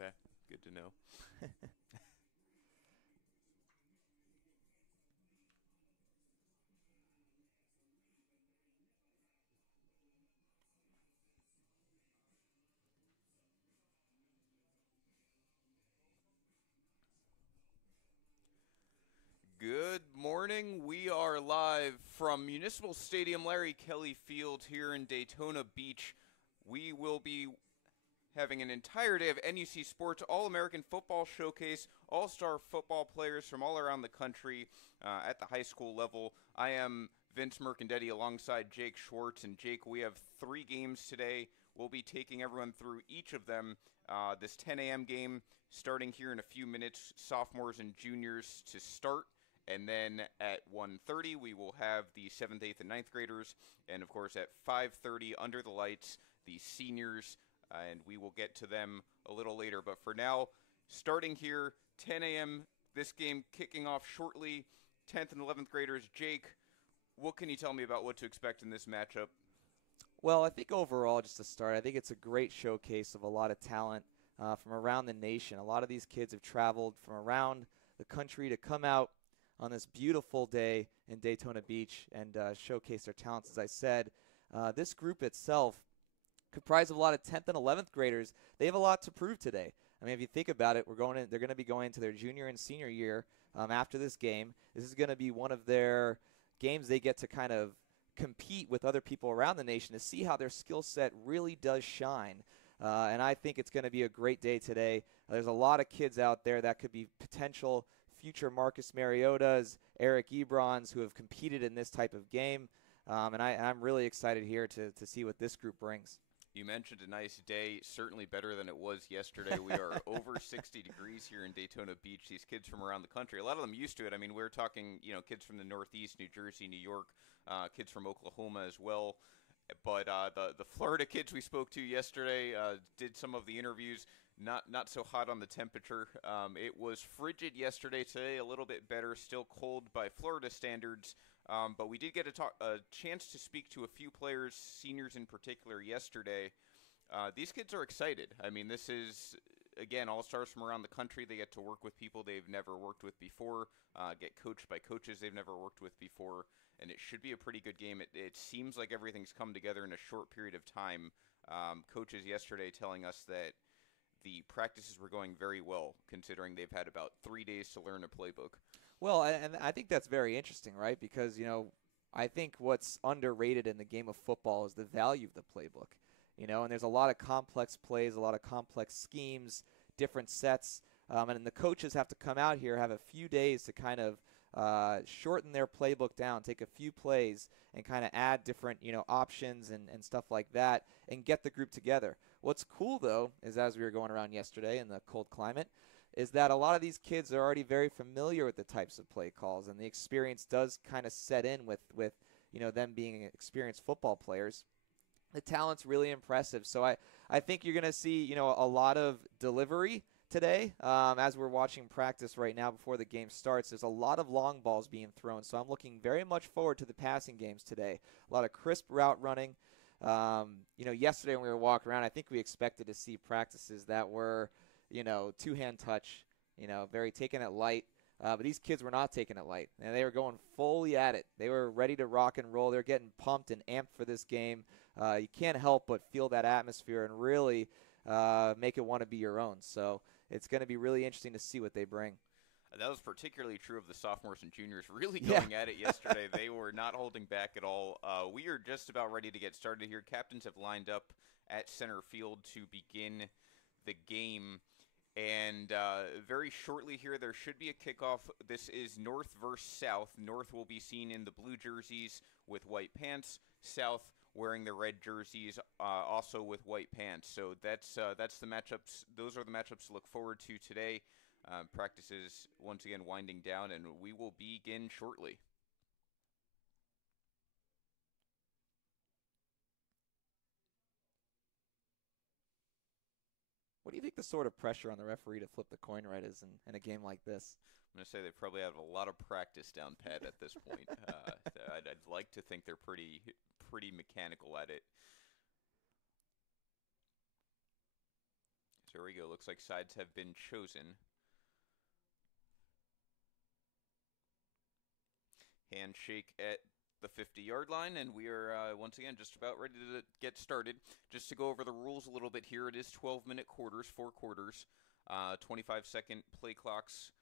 Okay, good to know. Good morning. We are live from Municipal Stadium Larry Kelly Field here in Daytona Beach. We will be having an entire day of NUC Sports All-American Football Showcase, all-star football players from all around the country at the high school level. I am Vince Mercandetti alongside Jake Schwartz. And Jake, we have 3 games today. We'll be taking everyone through each of them. This 10 a.m. game starting here in a few minutes, sophomores and juniors to start. And then at 1:30, we will have the 7th, 8th, and 9th graders. And, of course, at 5:30, under the lights, the seniors. And we will get to them a little later. But for now, starting here, 10 a.m., this game kicking off shortly. 10th and 11th graders. Jake, what can you tell me about what to expect in this matchup? Well, I think overall, just to start, I think it's a great showcase of a lot of talent from around the nation. A lot of these kids have traveled from around the country to come out on this beautiful day in Daytona Beach and showcase their talents. As I said, this group itself, comprised of a lot of 10th and 11th graders, they have a lot to prove today. I mean, if you think about it, they're going to be going into their junior and senior year after this game. This is going to be one of their games they get to kind of compete with other people around the nation to see how their skill set really does shine. And I think it's going to be a great day today. There's a lot of kids out there that could be potential future Marcus Mariotas, Eric Ebrons, who have competed in this type of game. And I'm really excited here to see what this group brings. You mentioned a nice day, certainly better than it was yesterday. We are over 60 degrees here in Daytona Beach. These kids from around the country, a lot of them used to it. I mean, we're talking, kids from the Northeast, New Jersey, New York, kids from Oklahoma as well. But the Florida kids we spoke to yesterday did some of the interviews. Not so hot on the temperature. It was frigid yesterday. Today a little bit better. Still cold by Florida standards. But we did get a chance to speak to a few players, seniors in particular, yesterday. These kids are excited. I mean, this is, again, all-stars from around the country. They get to work with people they've never worked with before, get coached by coaches they've never worked with before, and it should be a pretty good game. It seems like everything's come together in a short period of time. Coaches yesterday telling us that the practices were going very well, considering they've had about 3 days to learn a playbook. Well, and I think that's very interesting, right? Because, I think what's underrated in the game of football is the value of the playbook. And there's a lot of complex plays, a lot of complex schemes, different sets. And the coaches have to come out here, have a few days to kind of shorten their playbook down, take a few plays, and kind of add different, options and stuff like that, and get the group together. What's cool, though, is as we were going around yesterday in the cold climate, is that a lot of these kids are already very familiar with the types of play calls, and the experience does kind of set in with them being experienced football players. The talent's really impressive. So I think you're going to see, a lot of delivery today. As we're watching practice right now before the game starts, there's a lot of long balls being thrown. So I'm looking very much forward to the passing games today. A lot of crisp route running. Yesterday when we were walking around, I think we expected to see practices that were, two-hand touch, very taking it light. But these kids were not taking it light, and they were going fully at it. They were ready to rock and roll. They're getting pumped and amped for this game. You can't help but feel that atmosphere and really make it want to be your own. So it's going to be really interesting to see what they bring. That was particularly true of the sophomores and juniors really going at it yesterday. They were not holding back at all. We are just about ready to get started here. Captains have lined up at center field to begin the game. And very shortly here, there should be a kickoff. This is North versus South. North will be seen in the blue jerseys with white pants. South wearing the red jerseys, also with white pants. So that's the matchups. Those are the matchups to look forward to today. Practices once again winding down, and we will begin shortly. What do you think the sort of pressure on the referee to flip the coin right is in a game like this? I'm going to say they probably have a lot of practice down pat at this point. I'd like to think they're pretty mechanical at it. There we go. Looks like sides have been chosen. Handshake at the 50-yard line, and we are once again just about ready to get started. Just to go over the rules a little bit here, it is 12-minute quarters, 4 quarters, 25-second play clocks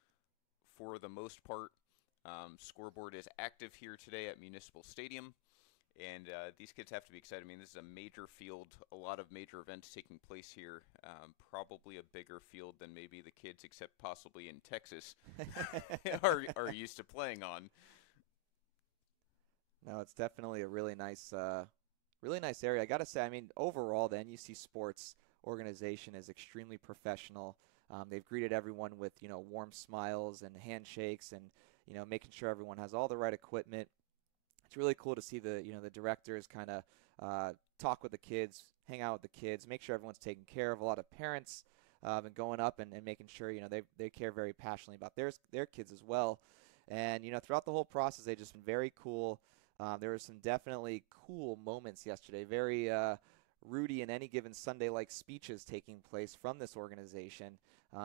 for the most part. Scoreboard is active here today at Municipal Stadium, and these kids have to be excited. I mean, this is a major field, a lot of major events taking place here, probably a bigger field than maybe the kids, except possibly in Texas, are used to playing on. No, it's definitely a really nice area. I got to say, I mean, overall, the NUC Sports organization is extremely professional. They've greeted everyone with, warm smiles and handshakes and, making sure everyone has all the right equipment. It's really cool to see the directors kind of talk with the kids, hang out with the kids, make sure everyone's taken care of. A lot of parents and going up and making sure, they care very passionately about their kids as well. And, throughout the whole process, they've just been very cool. There were some definitely cool moments yesterday, very Rudy and Any Given Sunday-like speeches taking place from this organization.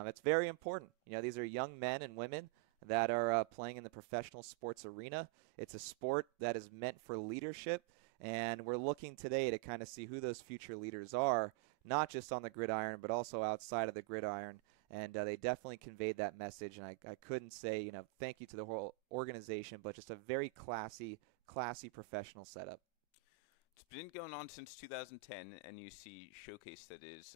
It's very important. These are young men and women that are playing in the professional sports arena. It's a sport that is meant for leadership, and we're looking today to kind of see who those future leaders are, not just on the gridiron, but also outside of the gridiron. And they definitely conveyed that message, and I couldn't say, thank you to the whole organization, but just a very classy professional setup. It's been going on since 2010, NUC showcase that is,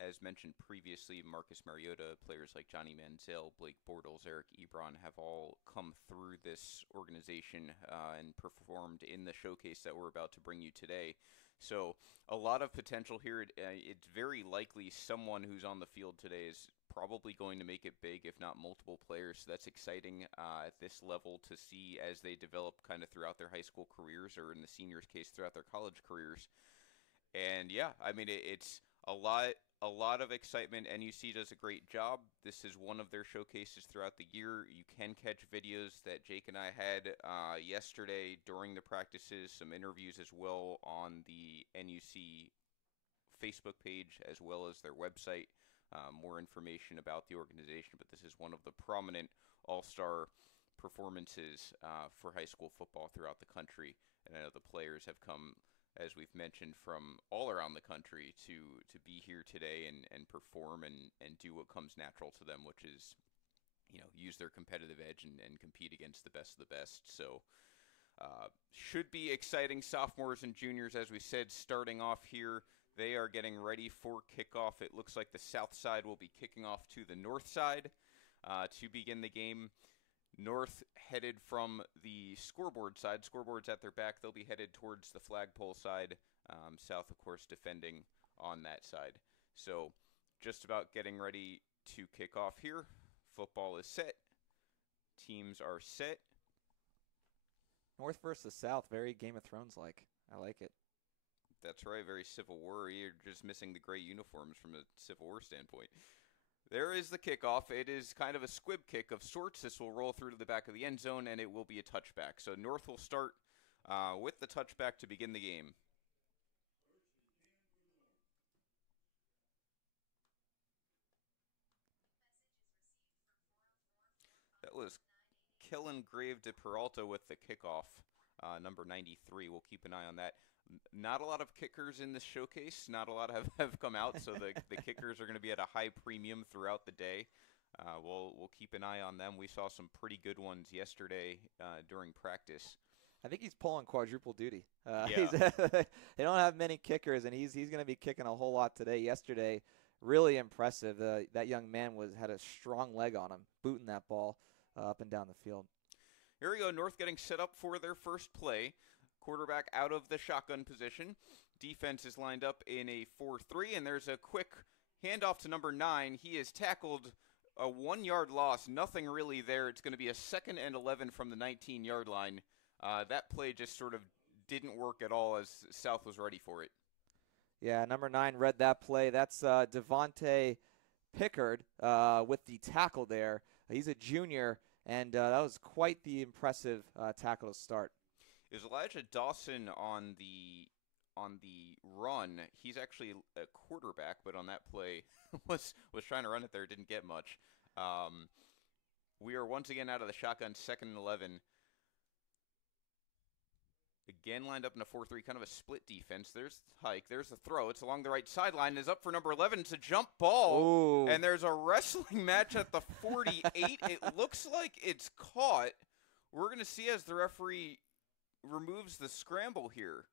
as mentioned previously, Marcus Mariota, players like Johnny Manziel, Blake Bortles, Eric Ebron have all come through this organization and performed in the showcase that we're about to bring you today. So a lot of potential here. It's very likely someone who's on the field today is probably going to make it big, if not multiple players. So that's exciting at this level to see as they develop kind of throughout their high school careers, or in the seniors' case, throughout their college careers. And yeah, I mean, it's a lot of excitement. NUC does a great job. This is one of their showcases throughout the year. You can catch videos that Jake and I had yesterday during the practices, some interviews as well on the NUC Facebook page as well as their website. More information about the organization, but this is one of the prominent all-star performances for high school football throughout the country. And I know the players have come, as we've mentioned, from all around the country to be here today and perform and do what comes natural to them, which is, use their competitive edge and compete against the best of the best. So should be exciting. Sophomores and juniors, as we said, starting off here. They are getting ready for kickoff. It looks like the south side will be kicking off to the north side to begin the game. North headed from the scoreboard side. Scoreboard's at their back. They'll be headed towards the flagpole side. South, of course, defending on that side. So just about getting ready to kick off here. Football is set. Teams are set. North versus South, very Game of Thrones-like. I like it. That's right, very Civil War. You're just missing the gray uniforms from a Civil War standpoint. There is the kickoff. It is kind of a squib kick of sorts. This will roll through to the back of the end zone, and it will be a touchback. So North will start with the touchback to begin the game. That was Kellen Grave de Peralta with the kickoff, number 93. We'll keep an eye on that. Not a lot of kickers in this showcase. Not a lot have come out, so the kickers are going to be at a high premium throughout the day. We'll keep an eye on them. We saw some pretty good ones yesterday during practice. I think he's pulling quadruple duty. Yeah. They don't have many kickers, and he's going to be kicking a whole lot today. Yesterday, really impressive. That young man had a strong leg on him, booting that ball up and down the field. Here we go. North getting set up for their first play. Quarterback out of the shotgun position. Defense is lined up in a 4-3, and there's a quick handoff to number 9. He is tackled, a 1-yard loss. Nothing really there. It's going to be a 2nd and 11 from the 19-yard line. That play just sort of didn't work at all as South was ready for it. Yeah, number 9 read that play. That's Devontae Pickard with the tackle there. He's a junior, and that was quite the impressive tackle to start. Is Elijah Dawson on the on the run. He's actually a quarterback, but on that play was trying to run it there, didn't get much. We are once again out of the shotgun, 2nd and 11. Again lined up in a 4-3, kind of a split defense. There's Hike. There's the throw. It's along the right sideline. Is up for number 11. It's a jump ball. Ooh. And there's a wrestling match at the 48. It looks like it's caught. We're going to see as the referee removes the scramble here.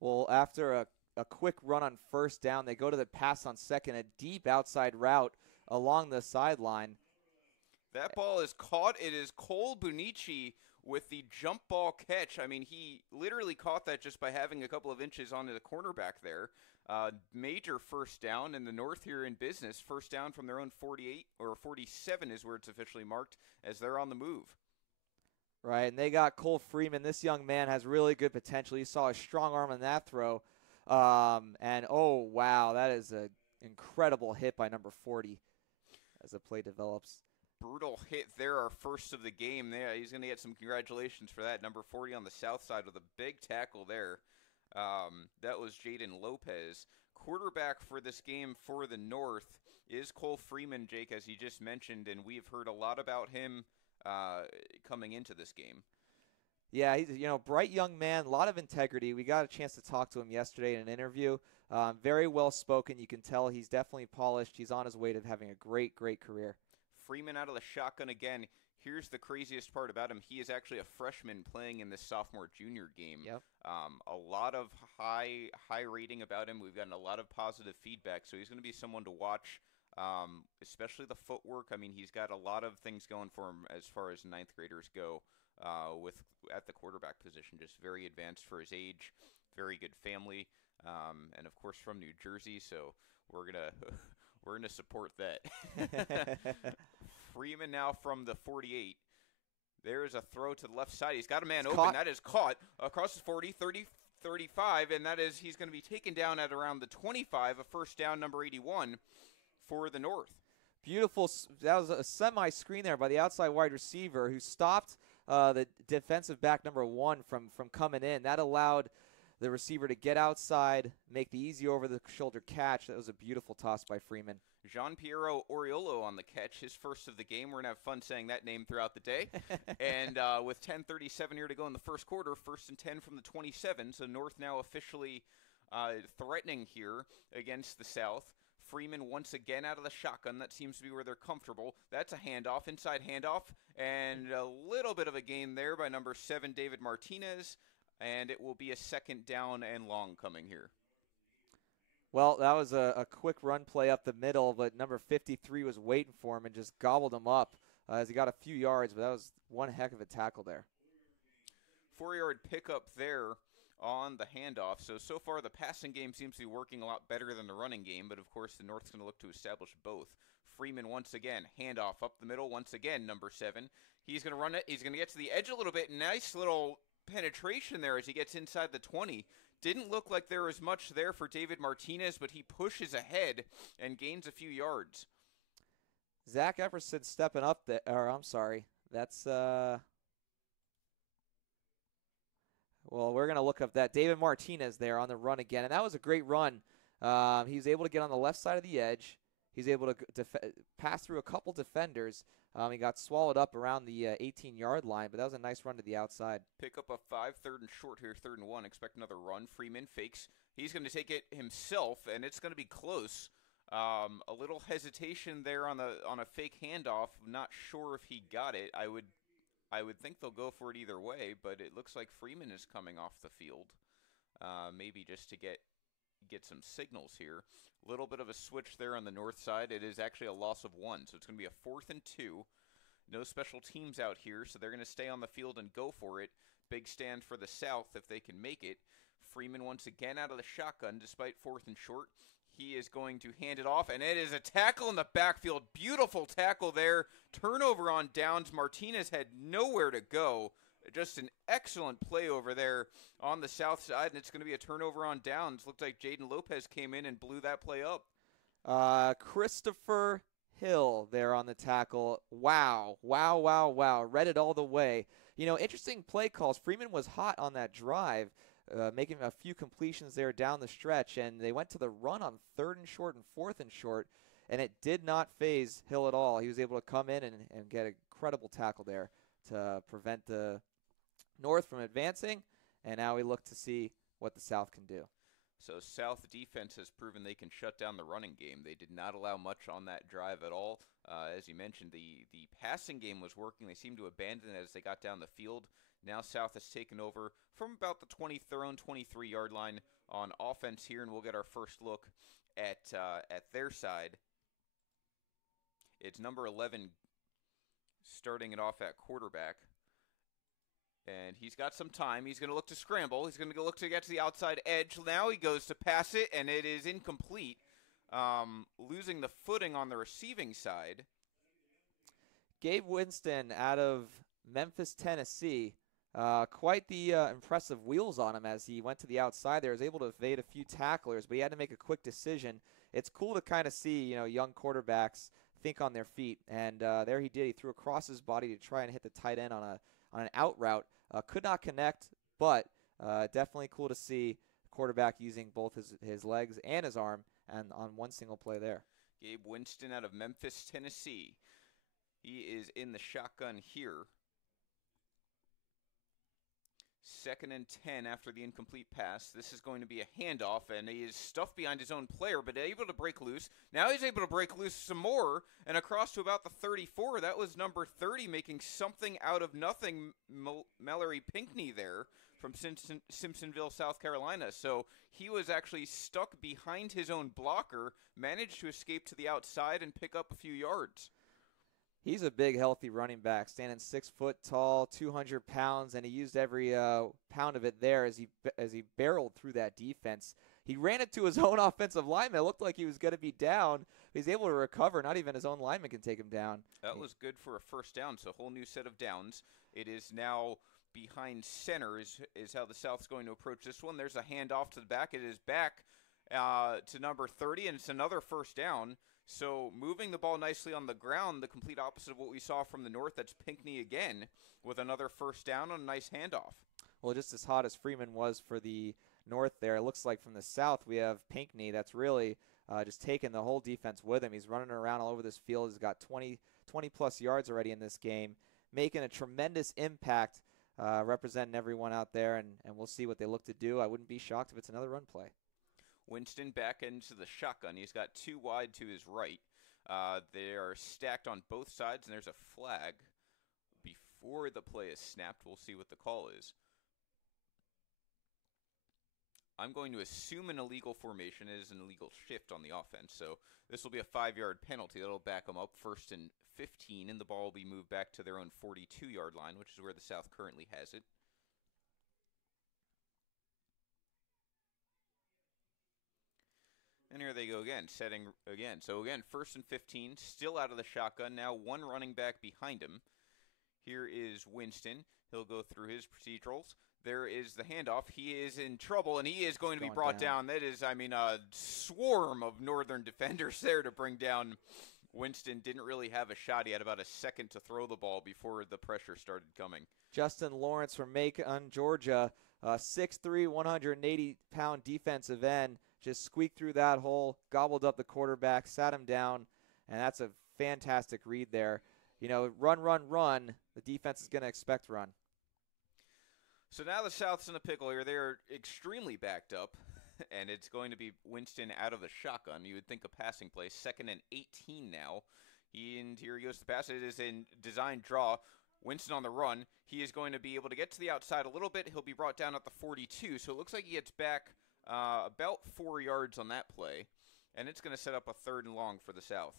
Well, after a quick run on 1st down, they go to the pass on 2nd, a deep outside route along the sideline. That ball is caught. It is Cole Bunici with the jump ball catch. I mean, he literally caught that just by having a couple of inches onto the cornerback there. Major 1st down, and the North here in business. 1st down from their own 48, or 47 is where it's officially marked, as they're on the move. Right, and they got Cole Freeman. This young man has really good potential. You saw a strong arm on that throw. And, oh, wow, that is an incredible hit by number 40 as the play develops. Brutal hit there, our first of the game. There, he's going to get some congratulations for that. Number 40 on the south side with a big tackle there. That was Jaden Lopez. Quarterback for this game for the North is Cole Freeman, Jake, as you just mentioned, and we've heard a lot about him coming into this game. Yeah, he's bright young man, a lot of integrity. We got a chance to talk to him yesterday in an interview. Very well spoken. You can tell he's definitely polished. He's on his way to having a great career. Freeman out of the shotgun again. Here's the craziest part about him. He is actually a freshman playing in this sophomore-junior game. Yep. A lot of high rating about him. We've gotten a lot of positive feedback, so he's going to be someone to watch, especially the footwork. I mean, he's got a lot of things going for him as far as 9th graders go at the quarterback position. Just very advanced for his age, very good family, and, of course, from New Jersey, so we're going to support that. Freeman now from the 48. There is a throw to the left side. He's got a man open. Caught. That is caught across the 40, 30, 35, and that is he's going to be taken down at around the 25, a 1st down, number 81 for the North. Beautiful. That was a semi-screen there by the outside wide receiver who stopped the defensive back number 1 from coming in. That allowed the receiver to get outside, make the easy over-the-shoulder catch. That was a beautiful toss by Freeman. Gian Piero Oriolo on the catch, his first of the game. We're going to have fun saying that name throughout the day. And with 10:37 here to go in the first quarter, 1st and 10 from the 27. So North now officially threatening here against the South. Freeman once again out of the shotgun. That seems to be where they're comfortable. That's a handoff, inside handoff, and a little bit of a gain there by number 7, David Martinez. And it will be a 2nd down and long coming here. Well, that was a quick run play up the middle, but number 53 was waiting for him and just gobbled him up as he got a few yards, but that was one heck of a tackle there. 4-yard pickup there on the handoff. So far the passing game seems to be working a lot better than the running game, but of course the North's going to look to establish both. Freeman once again, handoff up the middle once again, number 7. He's going to run it. He's going to get to the edge a little bit. Nice little penetration there as he gets inside the 20. Didn't look like there was much there for David Martinez, but he pushes ahead and gains a few yards. Zach Everson stepping up there, or I'm sorry, that's, well, we're going to look up that. David Martinez there on the run again, and that was a great run. He was able to get on the left side of the edge. He's able to pass through a couple defenders. He got swallowed up around the 18-yard line, but that was a nice run to the outside. Pick up a 5, 3rd and short here, 3rd and 1. Expect another run. Freeman fakes. He's going to take it himself, and it's going to be close. A little hesitation there on a fake handoff. Not sure if he got it. I would think they'll go for it either way, but it looks like Freeman is coming off the field. Maybe just to get some signals here. A little bit of a switch there on the north side. It is actually a loss of 1, so it's going to be a 4th and 2. No special teams out here, so they're going to stay on the field and go for it. Big stand for the South if they can make it. Freeman once again out of the shotgun despite 4th and short. He is going to hand it off, and it is a tackle in the backfield. Beautiful tackle there. Turnover on downs. Martinez had nowhere to go. Just an excellent play over there on the south side, and it's going to be a turnover on downs. Looked like Jaden Lopez came in and blew that play up. Christopher Hill there on the tackle. Wow. Read it all the way. You know, interesting play calls. Freeman was hot on that drive. making a few completions there down the stretch, and they went to the run on 3rd and short and 4th and short, and it did not phase Hill at all. He was able to come in and get an incredible tackle there to prevent the North from advancing, and now we look to see what the South can do. So South defense has proven they can shut down the running game. They did not allow much on that drive at all. As you mentioned, the passing game was working. They seemed to abandon it as they got down the field. Now South has taken over from about the 23-yard line on offense here, and we'll get our first look at their side. It's number 11 starting it off at quarterback. And he's got some time. He's going to look to scramble. He's going to look to get to the outside edge. Now he goes to pass it, and it is incomplete, losing the footing on the receiving side. Gabe Winston out of Memphis, Tennessee. Quite the impressive wheels on him as he went to the outside there. He was able to evade a few tacklers, but he had to make a quick decision. It's cool to kind of see, young quarterbacks think on their feet. And there he did. He threw across his body to try and hit the tight end on an out route. Could not connect, but definitely cool to see the quarterback using both his legs and his arm and on one single play there. Gabe Winston out of Memphis, Tennessee. He is in the shotgun here. 2nd and 10 after the incomplete pass. This is going to be a handoff, and he is stuffed behind his own player, but able to break loose. Now he's able to break loose some more, and across to about the 34. That was number 30, making something out of nothing, Mallory Pinckney there from Simpsonville, South Carolina. So he was actually stuck behind his own blocker, managed to escape to the outside and pick up a few yards. He's a big, healthy running back, standing 6 foot tall, 200 pounds, and he used every pound of it there as he barreled through that defense. He ran into his own offensive lineman. It looked like he was going to be down. He's able to recover. Not even his own lineman can take him down. That was good for a first down, so a whole new set of downs. It is now behind center is how the South's going to approach this one. There's a handoff to the back. It is back to number 30, and it's another first down. So moving the ball nicely on the ground, the complete opposite of what we saw from the North. That's Pinckney again with another first down on a nice handoff. Well, just as hot as Freeman was for the North there, it looks like from the South we have Pinckney that's really just taking the whole defense with him. He's running around all over this field. He's got 20-plus yards already in this game, making a tremendous impact, representing everyone out there, and we'll see what they look to do. I wouldn't be shocked if it's another run play. Winston back into the shotgun. He's got 2 wide to his right. They are stacked on both sides, and there's a flag before the play is snapped. We'll see what the call is. I'm going to assume an illegal formation. It is an illegal shift on the offense, so this will be a 5-yard penalty. That'll back them up 1st and 15, and the ball will be moved back to their own 42-yard line, which is where the South currently has it. And here they go again, setting again. So again, 1st and 15, still out of the shotgun. Now one running back behind him. Here is Winston. He'll go through his procedurals. There is the handoff. He is in trouble, and he is going to be brought down. That is, a swarm of Northern defenders there to bring down Winston. Didn't really have a shot. He had about a second to throw the ball before the pressure started coming. Justin Lawrence from Macon, Georgia, 6'3", 180-pound defensive end. Just squeaked through that hole, gobbled up the quarterback, sat him down, and that's a fantastic read there. Run, run, run. The defense is going to expect run. So now the South's in a pickle here. They're extremely backed up, and it's going to be Winston out of the shotgun. You would think a passing play. 2nd and 18 now. And here he goes to pass. It is in design draw. Winston on the run. He is going to be able to get to the outside a little bit. He'll be brought down at the 42, so it looks like he gets back about 4 yards on that play, and it's going to set up a 3rd and long for the South.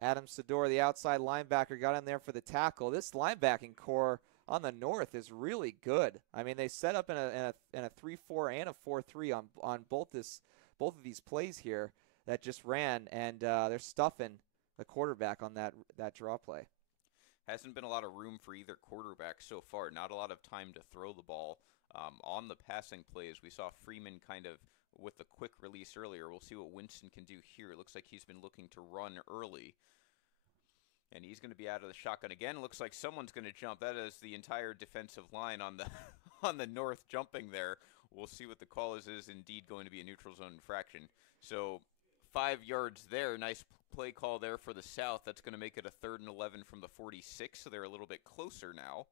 Adam Sador, the outside linebacker, got in there for the tackle. This linebacking core on the North is really good. They set up in a 3-4 and a 4-3 on both of these plays here that just ran, and they're stuffing the quarterback on that draw play. Hasn't been a lot of room for either quarterback so far. Not a lot of time to throw the ball. On the passing plays, we saw Freeman kind of with the quick release earlier. We'll see what Winston can do here. It looks like he's been looking to run early. And he's going to be out of the shotgun again. Looks like someone's going to jump. That is the entire defensive line on the on the north jumping there. We'll see what the call is indeed going to be a neutral zone infraction. So 5 yards there. Nice play call there for the South. That's going to make it a 3rd and 11 from the 46, so they're a little bit closer now.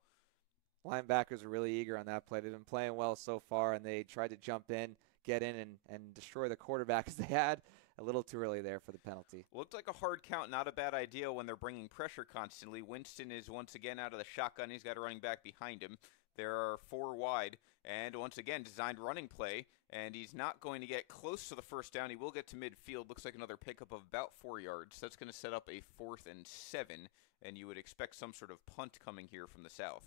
Linebackers are really eager on that play. They've been playing well so far, and they tried to jump in, get in, and destroy the quarterback as they had. A little too early there for the penalty. Looked like a hard count, not a bad idea when they're bringing pressure constantly. Winston is once again out of the shotgun. He's got a running back behind him. There are 4 wide, and once again, designed running play, and he's not going to get close to the first down. He will get to midfield. Looks like another pickup of about 4 yards. That's going to set up a 4th and 7, and you would expect some sort of punt coming here from the South.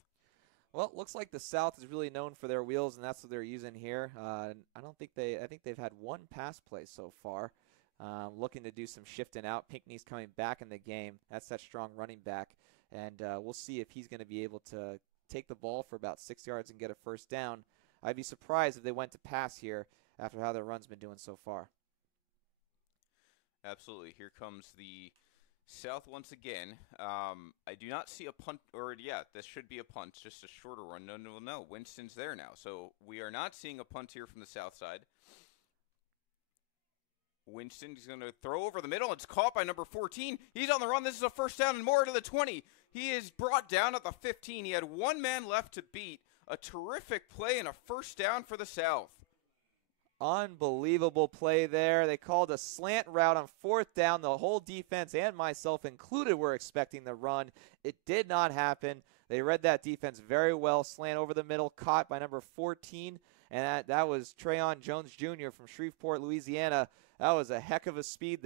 Well, it looks like the South is really known for their wheels, and that's what they're using here. I think they've had 1 pass play so far. Looking to do some shifting out. Pinckney's coming back in the game. That's that strong running back, and we'll see if he's going to be able to take the ball for about 6 yards and get a first down. I'd be surprised if they went to pass here after how their run's been doing so far. Absolutely. Here comes the South once again. I do not see a punt, this should be a punt, just a shorter run. No. Winston's there now. So we are not seeing a punt here from the South side. Winston's going to throw over the middle. It's caught by number 14. He's on the run. This is a first down and more to the 20. He is brought down at the 15. He had 1 man left to beat. A terrific play and a first down for the South. Unbelievable play there. They called a slant route on 4th down. The whole defense and myself included were expecting the run. It did not happen. They read that defense very well. Slant over the middle, caught by number 14. And that was Trayon Jones Jr. from Shreveport, Louisiana. That was a heck of a speed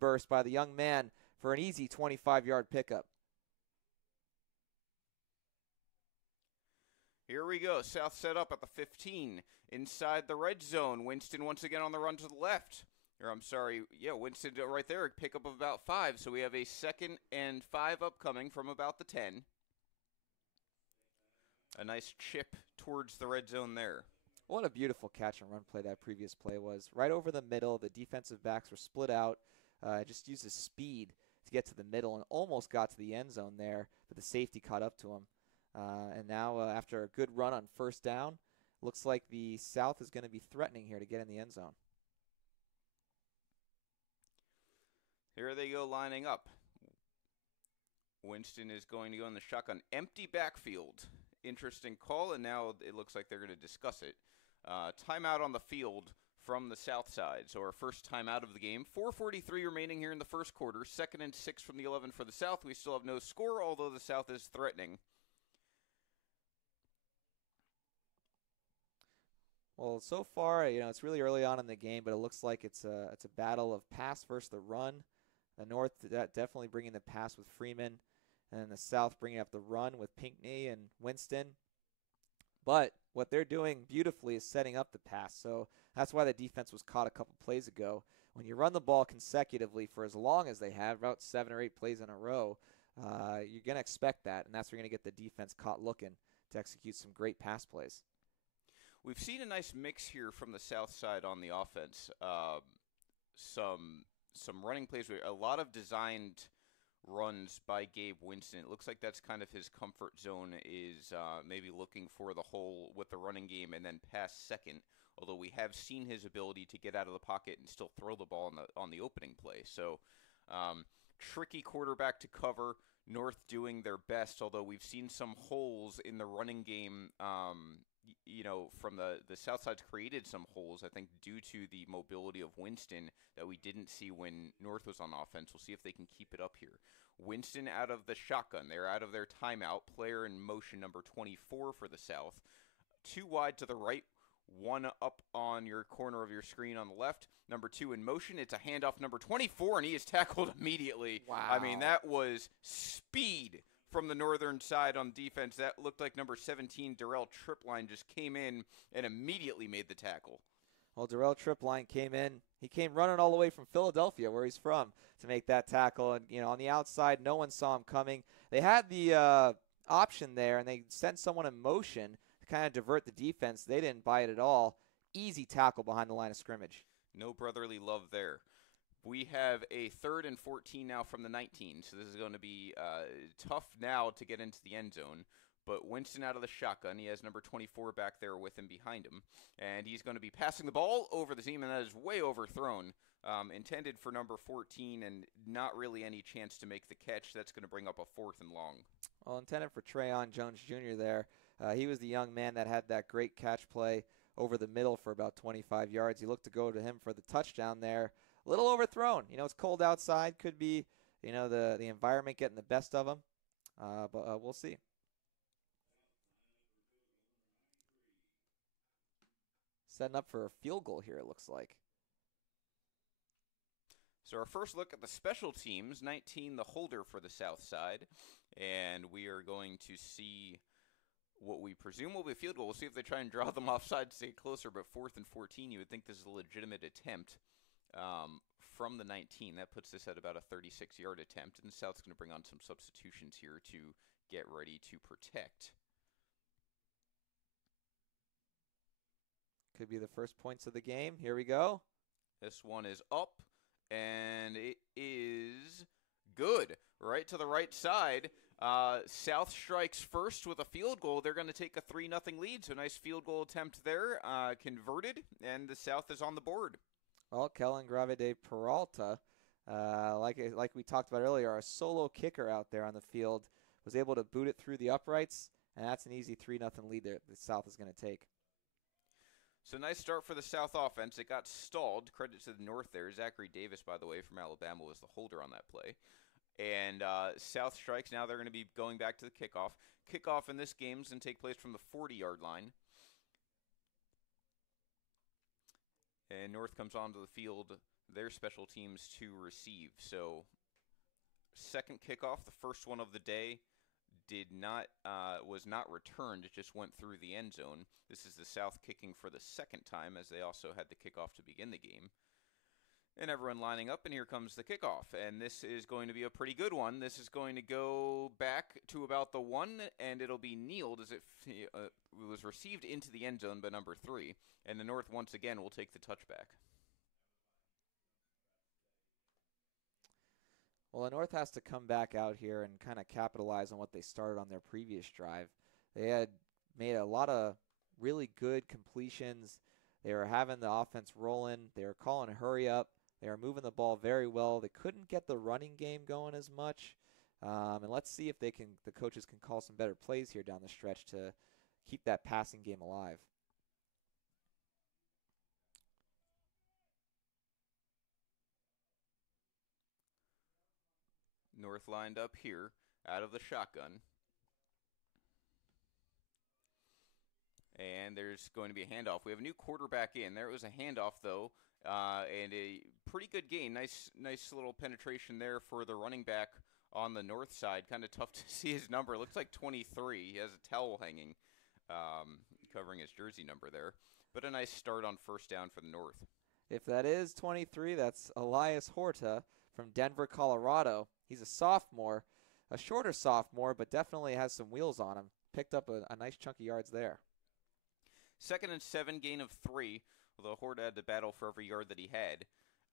burst by the young man for an easy 25-yard pickup. Here we go. South set up at the 15. Inside the red zone. Winston once again on the run to the left. Winston right there. A pickup of about 5. So we have a 2nd and 5 upcoming from about the 10. A nice chip towards the red zone there. What a beautiful catch and run play that previous play was. Right over the middle. The defensive backs were split out. Just used his speed to get to the middle and almost got to the end zone there, but the safety caught up to him. And now after a good run on first down, looks like the South is going to be threatening here to get in the end zone. Here they go lining up. Winston is going to go in the shotgun. Empty backfield. Interesting call, and now it looks like they're going to discuss it. Timeout on the field from the South side. So our first timeout of the game. 4:43 remaining here in the first quarter. 2nd and 6 from the 11 for the South. We still have no score, although the South is threatening. Well, so far, it's really early on in the game, but it looks like it's a battle of pass versus the run. The North definitely bringing the pass with Freeman, and the South bringing up the run with Pinckney and Winston. But what they're doing beautifully is setting up the pass. So that's why the defense was caught a couple plays ago. When you run the ball consecutively for as long as they have, about 7 or 8 plays in a row, you're going to expect that, and that's where you're going to get the defense caught looking to execute some great pass plays. We've seen a nice mix here from the South side on the offense. Some running plays, a lot of designed runs by Gabe Winston. It looks like that's kind of his comfort zone, is maybe looking for the hole with the running game and then pass second, although we have seen his ability to get out of the pocket and still throw the ball on the opening play. So tricky quarterback to cover. North doing their best, although we've seen some holes in the running game from the South side's created some holes, I think, due to the mobility of Winston that we didn't see when North was on offense. We'll see if they can keep it up here. Winston out of the shotgun. They're out of their timeout. Player in motion, number 24 for the South. 2 wide to the right, 1 up on your corner of your screen on the left. Number 2 in motion. It's a handoff, number 24, and he is tackled immediately. Wow. I mean, that was speed from the northern side on defense. That looked like number 17, Darrell Tripline, just came in and immediately made the tackle. Well, Darrell Tripline came in. He came running all the way from Philadelphia, where he's from, to make that tackle. And, on the outside, no one saw him coming. They had the option there, and they sent someone in motion to kind of divert the defense. They didn't buy it at all. Easy tackle behind the line of scrimmage. No brotherly love there. We have a 3rd and 14 now from the 19, so this is going to be tough now to get into the end zone. But Winston out of the shotgun. He has number 24 back there with him behind him. And he's going to be passing the ball over the seam, and that is way overthrown. Intended for number 14 and not really any chance to make the catch. That's going to bring up a 4th and long. Well, intended for Trayon Jones Jr. there. He was the young man that had that great catch play over the middle for about 25 yards. He looked to go to him for the touchdown there. A little overthrown. It's cold outside. Could be, the environment getting the best of him. But we'll see. Setting up for a field goal here, it looks like. So our first look at the special teams, 19 the holder for the South Side. And we are going to see what we presume will be a field goal. We'll see if they try and draw them offside to stay closer, but 4th and 14, you would think this is a legitimate attempt from the 19. That puts this at about a 36-yard attempt, and the South's going to bring on some substitutions here to get ready to protect. Could be the first points of the game. Here we go. This one is up, and it is good. Right to the right side. South strikes first with a field goal. They're going to take a 3-0 lead. So nice field goal attempt there. Converted, and the South is on the board. Well, Kellen Gravide Peralta, like we talked about earlier, our solo kicker out there on the field, was able to boot it through the uprights, and that's an easy 3-0 lead there the South is going to take. So nice start for the South offense. It got stalled. Credit to the North there. Zachary Davis, by the way, from Alabama, was the holder on that play. And South strikes. Now they're going to be going back to the kickoff. Kickoff in this game is going to take place from the 40-yard line. And North comes onto the field, their special teams to receive. So second kickoff, the first one of the day, was not returned. It just went through the end zone. This is the South kicking for the second time, as they also had the kickoff to begin the game. And everyone lining up, and here comes the kickoff. And this is going to be a pretty good one. This is going to go back to about the 1, and it'll be kneeled as it was received into the end zone by number 3. And the North once again will take the touchback. Well, the North has to come back out here and kind of capitalize on what they started on their previous drive. They had made a lot of really good completions. They were having the offense rolling. They were calling a hurry up. They were moving the ball very well. They couldn't get the running game going as much. And let's see if the coaches can call some better plays here down the stretch to keep that passing game alive. North lined up here out of the shotgun. And there's going to be a handoff. We have a new quarterback in. There was a handoff, though, and a pretty good gain. Nice little penetration there for the running back on the North side. Kind of tough to see his number. It looks like 23. He has a towel hanging, covering his jersey number there. But a nice start on first down for the North. If that is 23, that's Elias Horta from Denver, Colorado. He's a sophomore, a shorter sophomore, but definitely has some wheels on him. Picked up a nice chunk of yards there. 2nd and 7, gain of 3, although Horta had to battle for every yard that he had.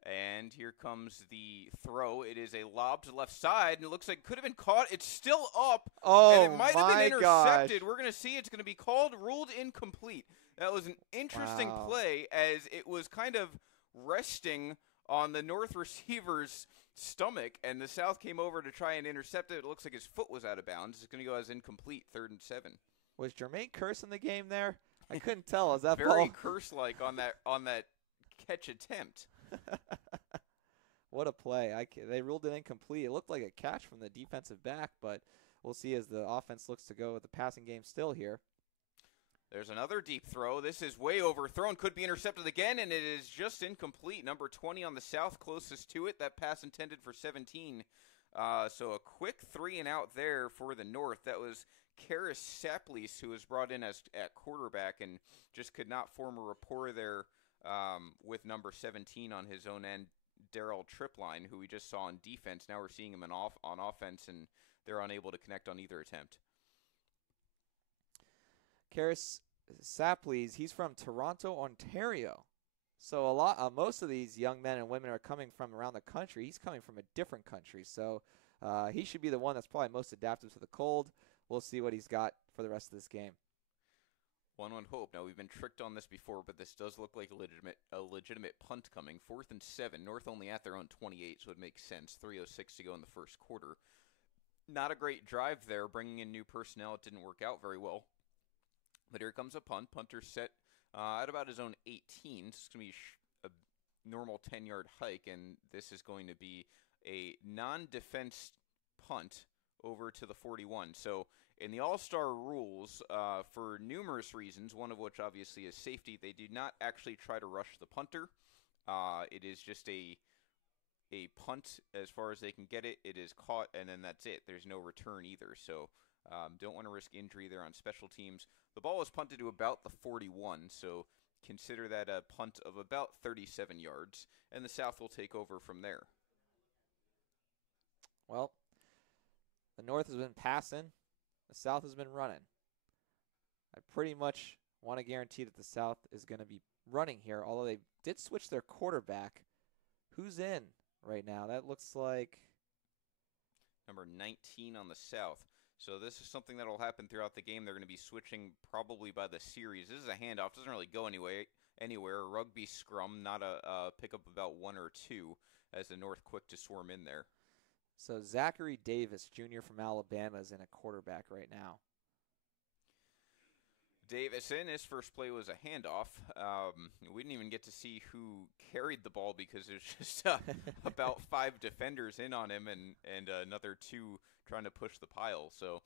And here comes the throw. It is a lob to the left side, and it looks like it could have been caught. It's still up, and it might have been intercepted. Gosh. We're going to see. It's going to be ruled incomplete. That was an interesting play, as it was kind of resting on the North receiver's stomach, and the South came over to try and intercept it. It looks like his foot was out of bounds. It's going to go as incomplete, 3rd and 7. Was Jermaine Kearse in the game there? I couldn't tell. Is that very Kearse-like on that catch attempt? What a play. They ruled it incomplete. It looked like a catch from the defensive back, but we'll see as the offense looks to go with the passing game still here. There's another deep throw. This is way overthrown. Could be intercepted again, and it is just incomplete. Number 20 on the South, closest to it. That pass intended for 17. So a quick 3 and out there for the North. That was Karis Saplis, who was brought in at quarterback and just could not form a rapport there with number 17 on his own end, Darrell Tripline, who we just saw on defense. Now we're seeing him on offense, and they're unable to connect on either attempt. Karis Saplis, he's from Toronto, Ontario. So most of these young men and women are coming from around the country. He's coming from a different country, so he should be the one that's probably most adapted to the cold. we'll see what he's got for the rest of this game. One would hope. Now, we've been tricked on this before, but this does look like a legitimate punt coming. 4th and 7. North only at their own 28, so it makes sense. 3:06 to go in the first quarter. Not a great drive there. Bringing in new personnel, it didn't work out very well. But here comes a punt. Punter set at about his own 18. It's going to be a normal 10-yard hike, and this is going to be a non-defense punt over to the 41. So in the All-Star rules, for numerous reasons, one of which obviously is safety, they do not actually try to rush the punter. It is just a punt as far as they can get it. It is caught, and then that's it. There's no return either. So don't want to risk injury there on special teams. The ball was punted to about the 41, so consider that a punt of about 37 yards, and the South will take over from there. Well, the North has been passing. The South has been running. I pretty much want to guarantee that the South is going to be running here, although they did switch their quarterback. Who's in right now? That looks like number 19 on the South. So this is something that will happen throughout the game. They're going to be switching probably by the series. This is a handoff. Doesn't really go anywhere. A rugby scrum, not a pickup about 1 or 2 as the North quick to swarm in there. So Zachary Davis, Jr. from Alabama, is in a quarterback right now. Davis in. His first play was a handoff. We didn't even get to see who carried the ball because there's just about 5 defenders in on him and another 2 trying to push the pile. So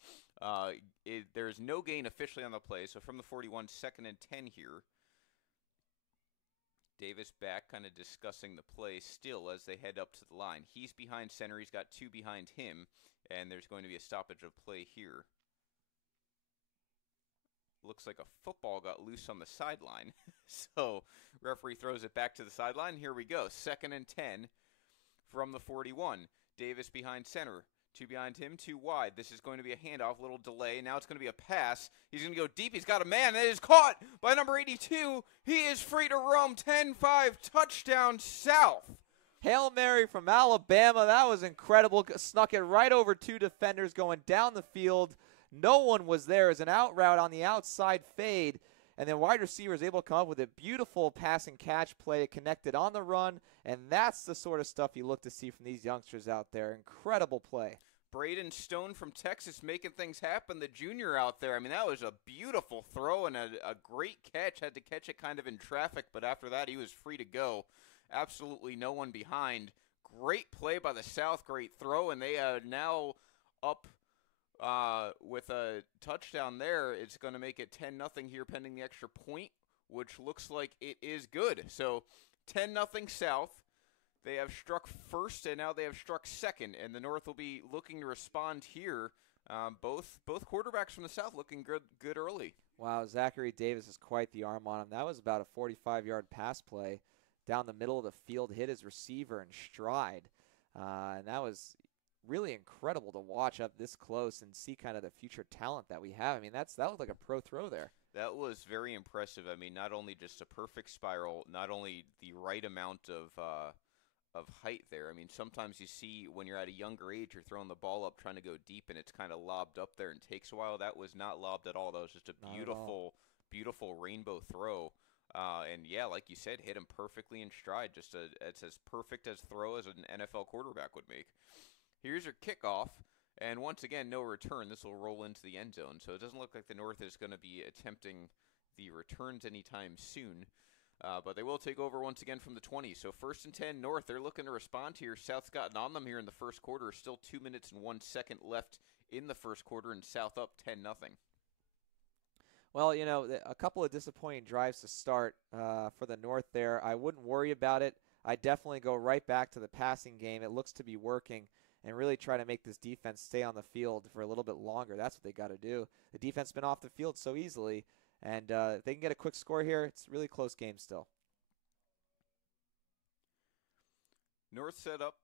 there's no gain officially on the play. So from the 41, 2nd and 10 here. Davis back kind of discussing the play still as they head up to the line. He's behind center. He's got 2 behind him. And there's going to be a stoppage of play here. Looks like a football got loose on the sideline. So referee throws it back to the sideline. Here we go. 2nd and 10 from the 41. Davis behind center. 2 behind him, 2 wide. This is going to be a handoff, little delay. Now it's going to be a pass. He's going to go deep. He's got a man that is caught by number 82. He is free to roam. 10-5 touchdown South. Hail Mary from Alabama. That was incredible. Snuck it right over 2 defenders going down the field. No one was there. As an out route on the outside fade. And then wide receiver is able to come up with a beautiful pass and catch play. It connected on the run. And that's the sort of stuff you look to see from these youngsters out there. Incredible play. Braden Stone from Texas making things happen, the junior out there. I mean, that was a beautiful throw and a great catch. Had to catch it kind of in traffic, but after that he was free to go. Absolutely no one behind. Great play by the South, great throw, and they are now up with a touchdown there. It's going to make it 10-0 here pending the extra point, which looks like it is good. So 10-0 South. They have struck first, and now they have struck second, and the North will be looking to respond here. Both quarterbacks from the South looking good early. Wow, Zachary Davis is quite the arm on him. That was about a 45-yard pass play down the middle of the field, hit his receiver in stride, and that was really incredible to watch up this close and see kind of the future talent that we have. I mean, that looked like a pro throw there. That was very impressive. I mean, not only just a perfect spiral, not only the right amount of height there. I mean, sometimes you see when you're at a younger age, you're throwing the ball up trying to go deep, and it's kind of lobbed up there and takes a while. That was not lobbed at all. That was just a beautiful rainbow throw. And yeah, like you said, hit him perfectly in stride. It's as perfect as throw as an NFL quarterback would make. Here's your kickoff, and once again, no return. This will roll into the end zone, so it doesn't look like the North is going to be attempting the returns anytime soon. But they will take over once again from the 20. So 1st and 10 North, they're looking to respond here. South's gotten on them here in the first quarter. Still 2 minutes and 1 second left in the first quarter, and South up 10-0. Well, you know, a couple of disappointing drives to start for the North there. I wouldn't worry about it. I definitely go right back to the passing game. It looks to be working, and really try to make this defense stay on the field for a little bit longer. That's what they got to do. The defense has been off the field so easily. And if they can get a quick score here, it's a really close game still. North set up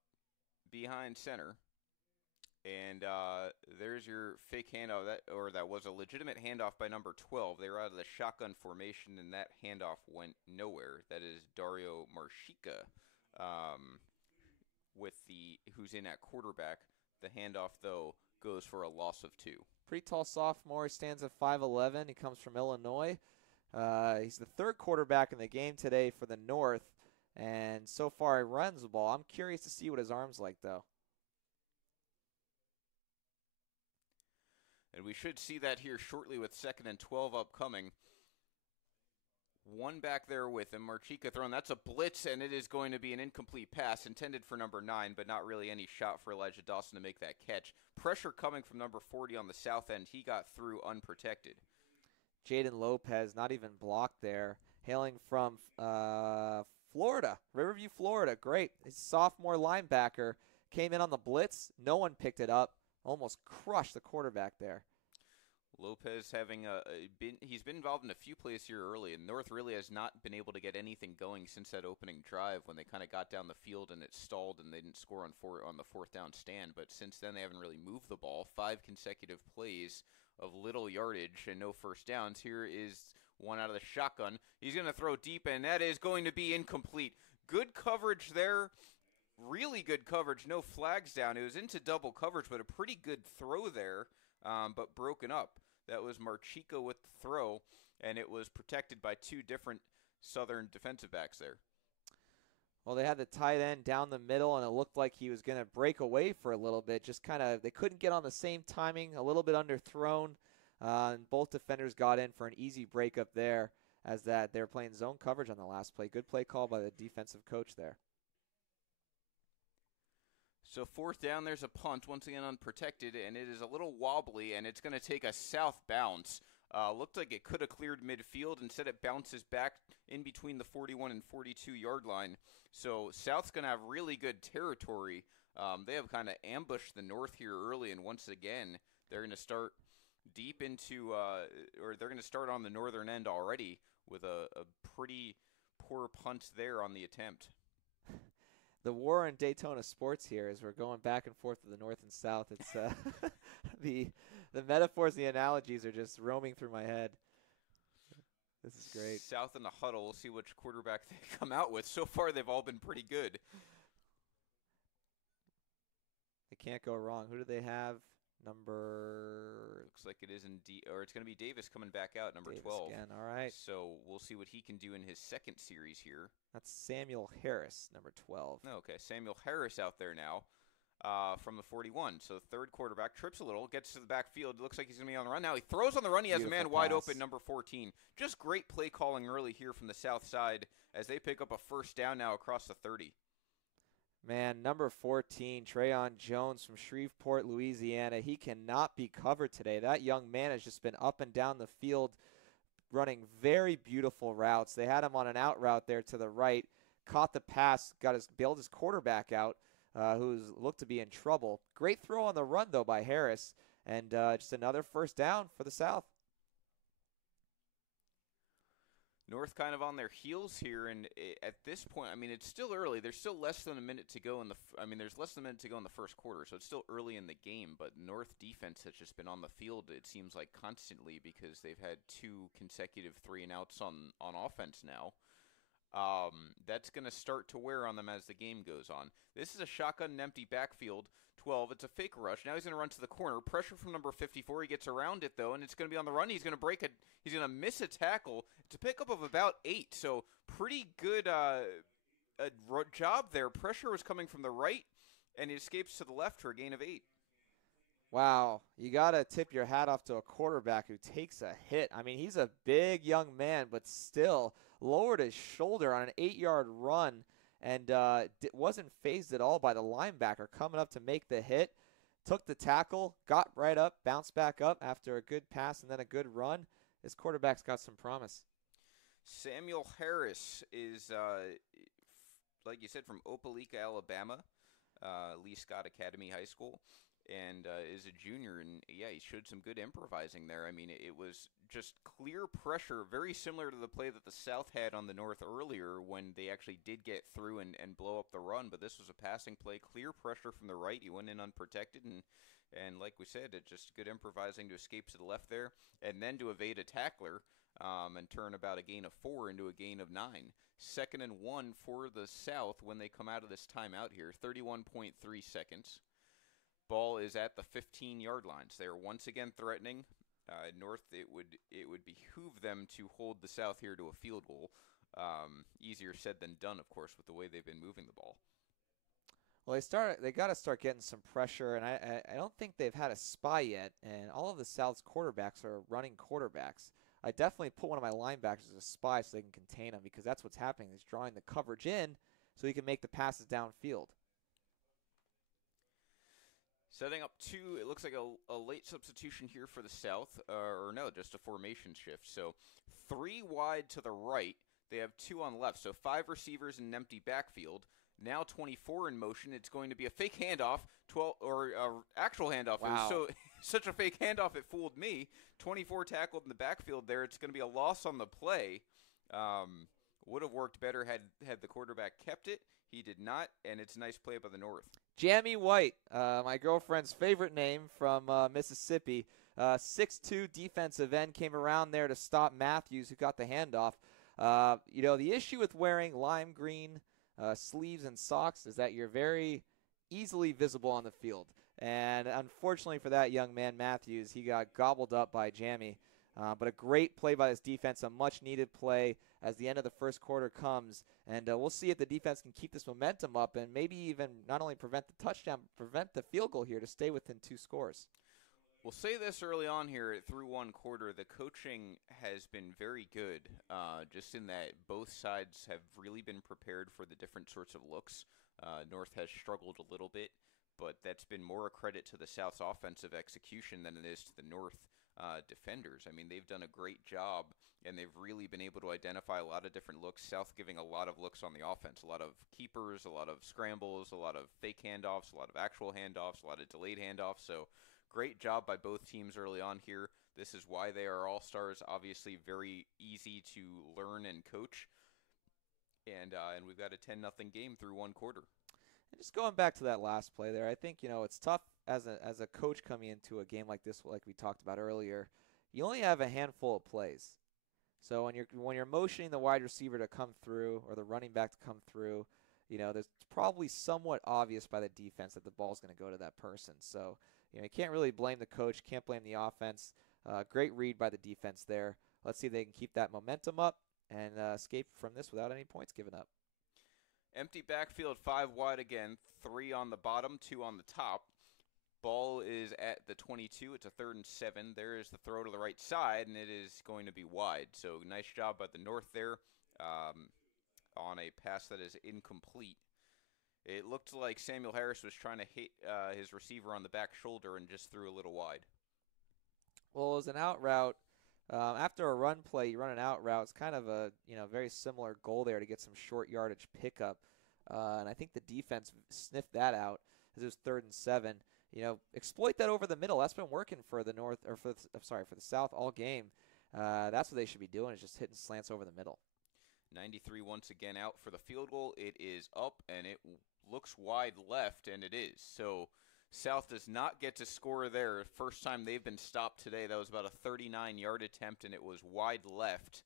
behind center. And there's your fake handoff. That was a legitimate handoff by number 12. They were out of the shotgun formation, and that handoff went nowhere. That is Dario Marshika who's in at quarterback. The handoff, though, goes for a loss of 2. Pretty tall sophomore. He stands at 5'11". He comes from Illinois. He's the third quarterback in the game today for the North, and so far he runs the ball. I'm curious to see what his arm's like, though. And we should see that here shortly with 2nd and 12 upcoming. One back there with him, Marchica thrown. That's a blitz, and it is going to be an incomplete pass intended for number 9, but not really any shot for Elijah Dawson to make that catch. Pressure coming from number 40 on the south end. He got through unprotected. Jaden Lopez, not even blocked there, hailing from Florida, Riverview, Florida. Great. His sophomore linebacker came in on the blitz. No one picked it up. Almost crushed the quarterback there. Lopez having he's been involved in a few plays here early, and North really has not been able to get anything going since that opening drive when they kind of got down the field and it stalled and they didn't score on the 4th down stand. But since then, they haven't really moved the ball. 5 consecutive plays of little yardage and no first downs. Here is one out of the shotgun. He's going to throw deep, and that is going to be incomplete. Good coverage there. Really good coverage. No flags down. It was into double coverage, but a pretty good throw there, but broken up. That was Marchico with the throw, and it was protected by 2 different Southern defensive backs there. Well, they had the tight end down the middle, and it looked like he was going to break away for a little bit. Just kind of, they couldn't get on the same timing, a little bit underthrown, and both defenders got in for an easy breakup there as that they were playing zone coverage on the last play. Good play call by the defensive coach there. So 4th down, there's a punt, once again unprotected, and it is a little wobbly, and it's going to take a south bounce. Looked like it could have cleared midfield. Instead, it bounces back in between the 41 and 42-yard line. So South's going to have really good territory. They have kind of ambushed the North here early, and once again, they're going to start deep into or they're going to start on the northern end already with a pretty poor punt there on the attempt. The war in Daytona sports here as we're going back and forth to the north and south. It's the metaphors, the analogies are just roaming through my head. This is great. South in the huddle. We'll see which quarterback they come out with. So far, they've all been pretty good. They can't go wrong. Who do they have? Looks like it is it's going to be Davis coming back out, number Davis 12. Again. All right. So we'll see what he can do in his second series here. That's Samuel Harris, number 12. Okay, Samuel Harris out there now from the 41. So the third quarterback trips a little, gets to the backfield. Looks like he's going to be on the run now. He throws on the run. He has a man wide open, number 14. Just great play calling early here from the south side as they pick up a first down now across the 30. Man, number 14, Trayon Jones from Shreveport, Louisiana. He cannot be covered today. That young man has just been up and down the field running very beautiful routes. They had him on an out route there to the right, caught the pass, bailed his quarterback out, who's looked to be in trouble. Great throw on the run, though, by Harris, and just another first down for the South. North kind of on their heels here, and at this point, I mean, it's still early. There's still less than a minute to go there's less than a minute to go in the first quarter, so it's still early in the game, but North defense has just been on the field, it seems like, constantly because they've had 2 consecutive 3-and-outs on offense now. That's going to start to wear on them as the game goes on. This is a shotgun and empty backfield. 12. It's a fake rush. Now he's going to run to the corner. Pressure from number 54. He gets around it, though, and it's going to be on the run. He's going to he's going to miss a tackle. It's a pickup of about 8, so pretty good job there. Pressure was coming from the right, and he escapes to the left for a gain of 8. Wow, you got to tip your hat off to a quarterback who takes a hit. I mean, he's a big young man, but still lowered his shoulder on an 8-yard run and wasn't fazed at all by the linebacker coming up to make the hit. Took the tackle, got right up, bounced back up after a good pass and then a good run. This quarterback's got some promise. Samuel Harris is, like you said, from Opelika, Alabama, Lee Scott Academy High School, and is a junior. And, yeah, he showed some good improvising there. I mean, it was just clear pressure, very similar to the play that the South had on the North earlier when they actually did get through and blow up the run. But this was a passing play, clear pressure from the right. He went in unprotected, and like we said, it just good improvising to escape to the left there and then to evade a tackler and turn about a gain of 4 into a gain of 9. 2nd and 1 for the South when they come out of this timeout here, 31.3 seconds. Ball is at the 15-yard lines. They are once again threatening. North, it would behoove them to hold the South here to a field goal. Easier said than done, of course, with the way they've been moving the ball. Well, they got to start getting some pressure, and I don't think they've had a spy yet, and all of the South's quarterbacks are running quarterbacks. I definitely put one of my linebackers as a spy so they can contain him, because that's what's happening. He's drawing the coverage in so he can make the passes downfield. Setting up two, it looks like a late substitution here for the South, or no, just a formation shift. So 3 wide to the right. They have 2 on the left, so 5 receivers in an empty backfield. Now 24 in motion. It's going to be a fake handoff, actual handoff. Wow. It was such a fake handoff it fooled me. 24 tackled in the backfield there. It's going to be a loss on the play. Would have worked better had the quarterback kept it. He did not, and it's a nice play by the North. Jamie White, my girlfriend's favorite name from Mississippi. 6'2" defensive end came around there to stop Matthews, who got the handoff. The issue with wearing lime green sleeves and socks is that you're very easily visible on the field. And unfortunately for that young man, Matthews, he got gobbled up by Jamie. But a great play by this defense, a much-needed play as the end of the first quarter comes. And we'll see if the defense can keep this momentum up and maybe even not only prevent the touchdown, prevent the field goal here to stay within 2 scores. We'll say this early on here through one quarter. The coaching has been very good, just in that both sides have really been prepared for the different sorts of looks. North has struggled a little bit, but that's been more a credit to the South's offensive execution than it is to the North defenders. I mean, they've done a great job, and they've really been able to identify a lot of different looks. South giving a lot of looks on the offense, a lot of keepers, a lot of scrambles, a lot of fake handoffs, a lot of actual handoffs, a lot of delayed handoffs. So great job by both teams early on here. This is why they are all-stars. Obviously very easy to learn and coach. And we've got a 10-0 game through one quarter. And just going back to that last play there, I think, it's tough as a coach coming into a game like this, like we talked about earlier. You only have a handful of plays. So when you're motioning the wide receiver to come through or the running back to come through, there's probably somewhat obvious by the defense that the ball's going to go to that person. So, you can't really blame the coach, can't blame the offense. Great read by the defense there. Let's see if they can keep that momentum up and escape from this without any points given up. Empty backfield, 5 wide again, 3 on the bottom, 2 on the top. Ball is at the 22. It's a 3rd and 7. There is the throw to the right side, and it is going to be wide. So nice job by the North there on a pass that is incomplete. It looked like Samuel Harris was trying to hit his receiver on the back shoulder and just threw a little wide. Well, it was an out route. After a run play, you run an out route. It's kind of a very similar goal there to get some short yardage pickup. And I think the defense sniffed that out as it was 3rd and 7. Exploit that over the middle. That's been working for the North, or for the South all game. That's what they should be doing, is just hitting slants over the middle. 93 once again out for the field goal. It is up, and it looks wide left, and it is. So South does not get to score there. First time they've been stopped today. That was about a 39-yard attempt, and it was wide left.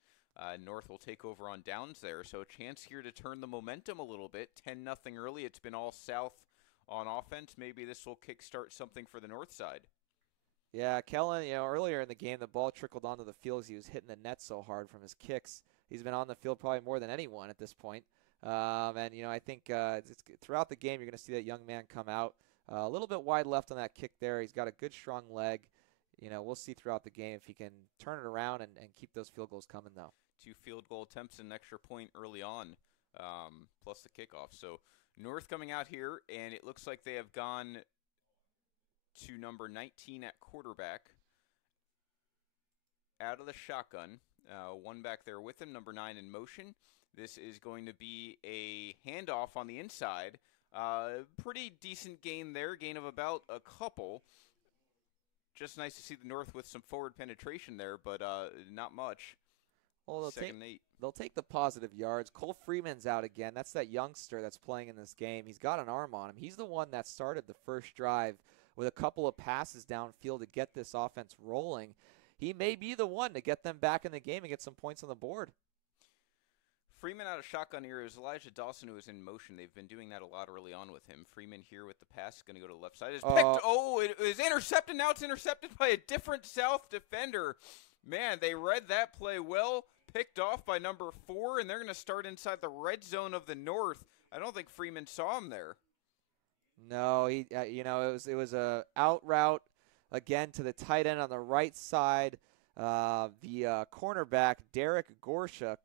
North will take over on downs there. So a chance here to turn the momentum a little bit. 10-0 early. It's been all South on offense. Maybe this will kickstart something for the North side. Yeah, Kellen, earlier in the game, the ball trickled onto the field as he was hitting the net so hard from his kicks. He's been on the field probably more than anyone at this point. I think throughout the game, you're going to see that young man come out. A little bit wide left on that kick there. He's got a good, strong leg. We'll see throughout the game if he can turn it around and keep those field goals coming, though. 2 field goal attempts and an extra point early on, plus the kickoff. So North coming out here, and it looks like they have gone to number 19 at quarterback. Out of the shotgun. One back there with him, number 9 in motion. This is going to be a handoff on the inside. Pretty decent gain there, gain of about a couple. Just nice to see the North with some forward penetration there, but not much. Well, Second and 8. They'll take the positive yards. Cole Freeman's out again. That's that youngster that's playing in this game. He's got an arm on him. He's the one that started the first drive with a couple of passes downfield to get this offense rolling. He may be the one to get them back in the game and get some points on the board. Freeman out of shotgun here is Elijah Dawson, who is in motion. They've been doing that a lot early on with him. Freeman here with the pass, going to go to the left side. It's picked. It was intercepted. Now it's intercepted by a different South defender. Man, they read that play well. Picked off by number 4, and they're going to start inside the red zone of the North. I don't think Freeman saw him there. No, he. It was a out route again to the tight end on the right side. The cornerback Derek Gorsuch,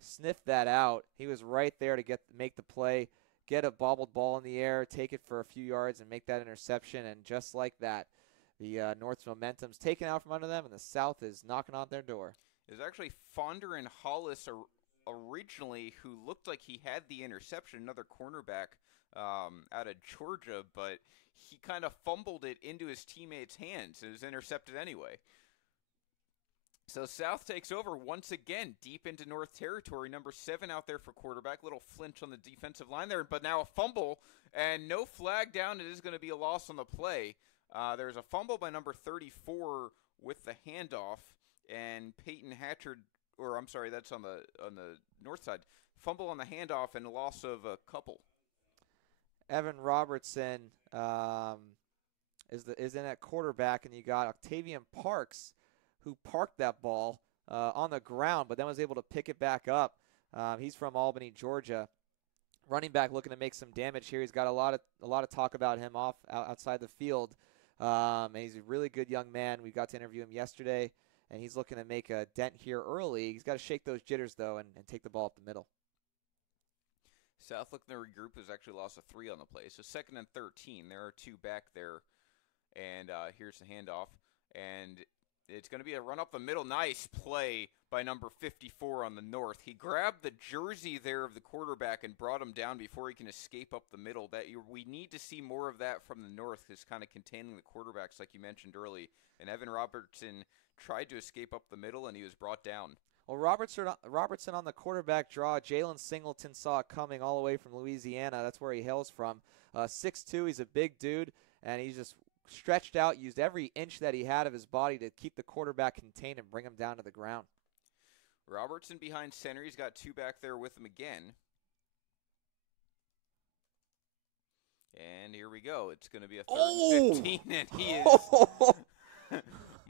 sniffed that out. He was right there to make the play, get a bobbled ball in the air, take it for a few yards, and make that interception. And just like that, the North's momentum's taken out from under them, and the South is knocking on their door. It was actually Fonder and Hollis originally who looked like he had the interception, another cornerback out of Georgia, but he kind of fumbled it into his teammate's hands. It was intercepted anyway. So South takes over once again, deep into North territory. Number 7 out there for quarterback. Little flinch on the defensive line there, but now a fumble and no flag down. It is going to be a loss on the play. There's a fumble by number 34 with the handoff, and Peyton Hatchard, or I'm sorry, that's on the north side. Fumble on the handoff and a loss of a couple. Evan Robertson is in at quarterback, and you got Octavian Parks, who parked that ball on the ground, but then was able to pick it back up. He's from Albany, Georgia. Running back looking to make some damage here. He's got a lot of talk about him outside the field. And he's a really good young man. We got to interview him yesterday, and he's looking to make a dent here early. He's got to shake those jitters, though, and take the ball up the middle. South looking to regroup has actually lost a 3 on the play. So 2nd and 13. There are 2 back there. And here's the handoff. And it's going to be a run up the middle. Nice play by number 54 on the North. He grabbed the jersey there of the quarterback and brought him down before he can escape up the middle. We need to see more of that from the North, is kind of containing the quarterbacks like you mentioned early. And Evan Robertson tried to escape up the middle, and he was brought down. Well, Robertson on the quarterback draw. Jalen Singleton saw it coming all the way from Louisiana. That's where he hails from. 6'2", he's a big dude, and he's just stretched out, used every inch that he had of his body to keep the quarterback contained and bring him down to the ground. Robertson behind center. He's got 2 back there with him again. And here we go. It's going to be a 3rd and 15, and he is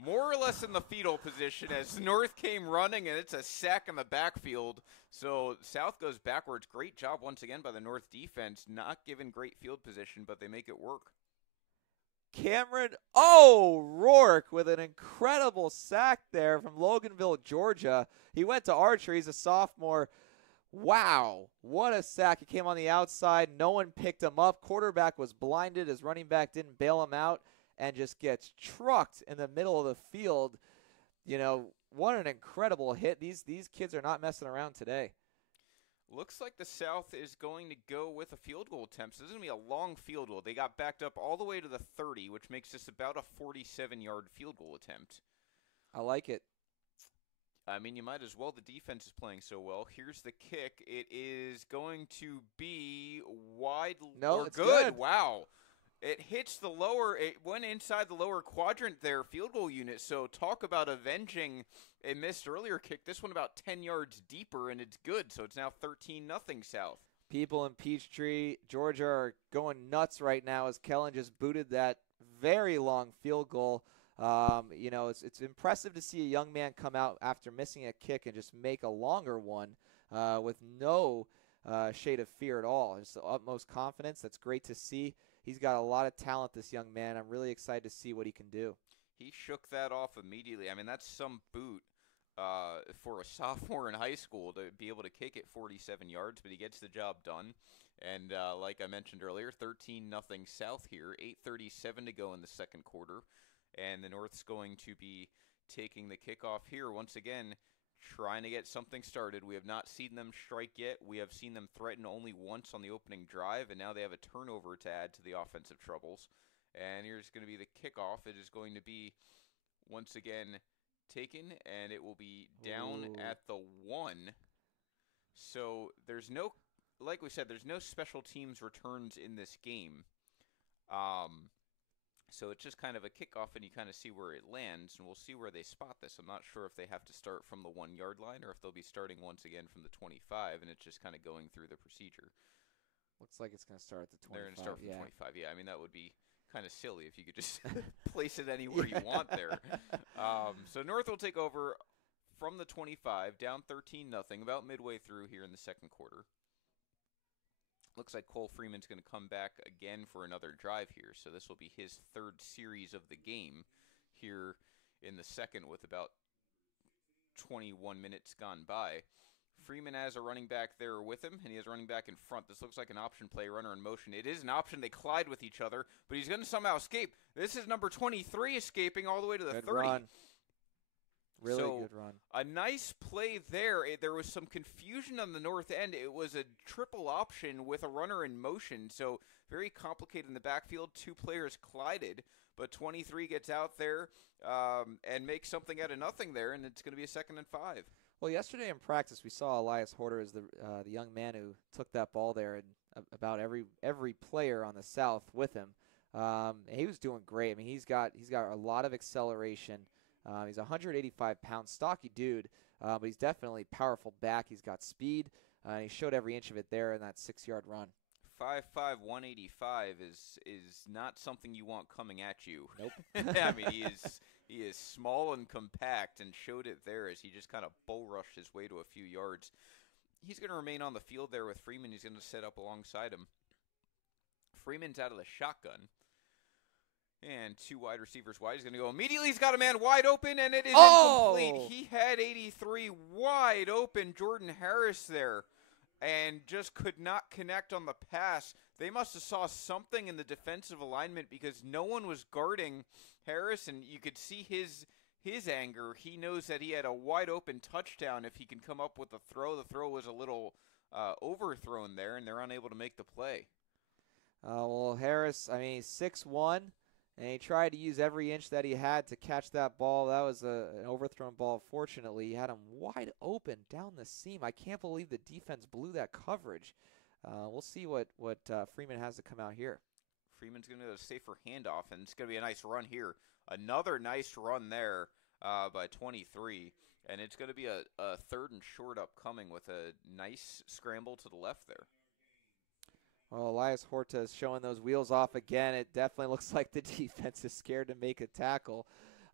more or less in the fetal position as North came running, and it's a sack in the backfield. So South goes backwards. Great job once again by the North defense. Not given great field position, but they make it work. Cameron O'Rourke with an incredible sack there from Loganville, Georgia. He went to Archer. He's a sophomore. Wow, what a sack. He came on the outside. No one picked him up. Quarterback was blinded. His running back didn't bail him out and just gets trucked in the middle of the field. You know, what an incredible hit. These kids are not messing around today. Looks like the South is going to go with a field goal attempt. So this is going to be a long field goal. They got backed up all the way to the 30, which makes this about a 47-yard field goal attempt. I like it. I mean, you might as well. The defense is playing so well. Here's the kick. It is going to be wide. No, it's good. Wow. It hits the lower. It went inside the lower quadrant there, field goal unit. So talk about avenging a missed earlier kick. This one about 10 yards deeper, and it's good. So it's now 13-0 South. People in Peachtree, Georgia, are going nuts right now as Kellen just booted that very long field goal. You know, it's impressive to see a young man come out after missing a kick and just make a longer one with no shade of fear at all. Just the utmost confidence. That's great to see. He's got a lot of talent, this young man. I'm really excited to see what he can do. He shook that off immediately. I mean, that's some boot for a sophomore in high school to be able to kick it 47 yards, but he gets the job done. And like I mentioned earlier, 13-0 South here, 8:37 to go in the second quarter. And the North's going to be taking the kickoff here once again, trying to get something started. We have not seen them strike yet. We have seen them threaten only once on the opening drive, and now they have a turnover to add to the offensive troubles. And here's going to be the kickoff. It is going to be, once again, taken, and it will be down at the 1. So there's no, like we said, there's no special teams returns in this game. So it's just kind of a kickoff, and you kind of see where it lands, and we'll see where they spot this. I'm not sure if they have to start from the 1 yard line or if they'll be starting once again from the 25, and it's just kind of going through the procedure. Looks like it's going to start at the 25. They're going to start from 25. Yeah, I mean, that would be kind of silly if you could just place it anywhere you want there. So North will take over from the 25, down 13-0, about midway through here in the second quarter. Looks like Cole Freeman's going to come back again for another drive here. So this will be his third series of the game here in the second with about 21 minutes gone by. Freeman has a running back there with him, and he has a running back in front. This looks like an option play, runner in motion. It is an option. They collide with each other, but he's going to somehow escape. This is number 23 escaping all the way to the Good 30. Run. Really So, good run. A nice play there. There was some confusion on the north end. It was a triple option with a runner in motion, so very complicated in the backfield. Two players collided, but 23 gets out there and makes something out of nothing there, and it's going to be a 2nd and 5. Well, yesterday in practice, we saw Elias Horter as the young man who took that ball there, and about every player on the South with him. He was doing great. I mean, he's got a lot of acceleration. He's a 185-pound stocky dude, but he's definitely powerful back. He's got speed, and he showed every inch of it there in that 6-yard run. 5'5", 185 is not something you want coming at you. Nope. I mean, he is small and compact, and showed it there as he just kind of bull rushed his way to a few yards. He's going to remain on the field there with Freeman. He's going to set up alongside him. Freeman's out of the shotgun. And two wide receivers wide. He's going to go immediately. He's got a man wide open, and it is incomplete. He had 83 wide open. Jordan Harris there, and just could not connect on the pass. They must have saw something in the defensive alignment because no one was guarding Harris, and you could see his anger. He knows that he had a wide open touchdown if he can come up with the throw. The throw was a little overthrown there, and they're unable to make the play. Well, Harris, I mean, he's 6'1", and he tried to use every inch that he had to catch that ball. That was an overthrown ball. Fortunately, he had him wide open down the seam. I can't believe the defense blew that coverage. We'll see what Freeman has to come out here. Freeman's going to do a safer handoff, and it's going to be a nice run here. Another nice run there by 23, and it's going to be a 3rd and short upcoming with a nice scramble to the left there. Well, Elias Horta is showing those wheels off again. It definitely looks like the defense is scared to make a tackle.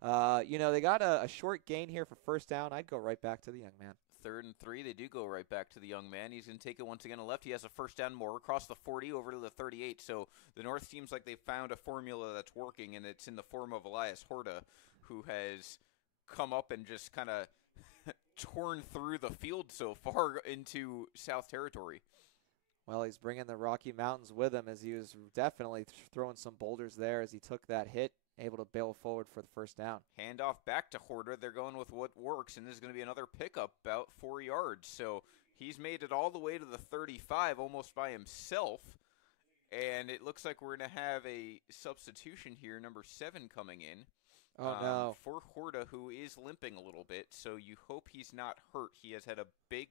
They got a short gain here for first down. I'd go right back to the young man. 3rd and 3, they do go right back to the young man. He's going to take it once again to left. He has a first down more across the 40 over to the 38. So the North seems like they found a formula that's working, and it's in the form of Elias Horta, who has come up and just kind of torn through the field so far into South Territory. Well, he's bringing the Rocky Mountains with him, as he was definitely throwing some boulders there as he took that hit, able to bail forward for the first down. Handoff back to Horta. They're going with what works, and this is going to be another pickup about 4 yards. So he's made it all the way to the 35 almost by himself, and it looks like we're going to have a substitution here, number 7 coming in. Oh, no. For Horta, who is limping a little bit, so you hope he's not hurt. He has had a big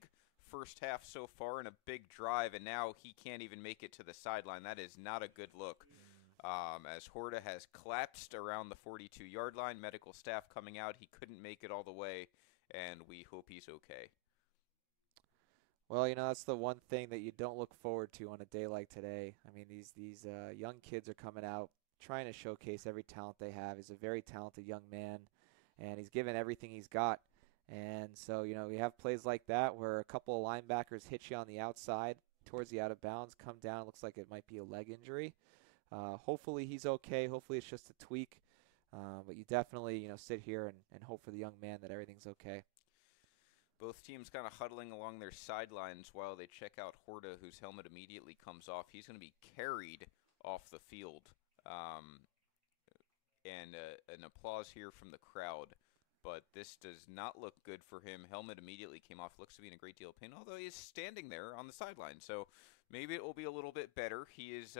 first half so far and a big drive, and now he can't even make it to the sideline. That is not a good look. As Horta has collapsed around the 42-yard line, medical staff coming out. He couldn't make it all the way, and we hope he's okay. Well, that's the one thing that you don't look forward to on a day like today. I mean, these young kids are coming out trying to showcase every talent they have. He's a very talented young man, and he's given everything he's got. And so, we have plays like that where a couple of linebackers hit you on the outside towards the out of bounds, come down. It looks like it might be a leg injury. Hopefully he's okay. Hopefully it's just a tweak. But you definitely, sit here and hope for the young man that everything's okay. Both teams kind of huddling along their sidelines while they check out Horta, whose helmet immediately comes off. He's going to be carried off the field. And an applause here from the crowd. But this does not look good for him. Helmet immediately came off. Looks to be in a great deal of pain, although he is standing there on the sideline. So maybe it will be a little bit better. He is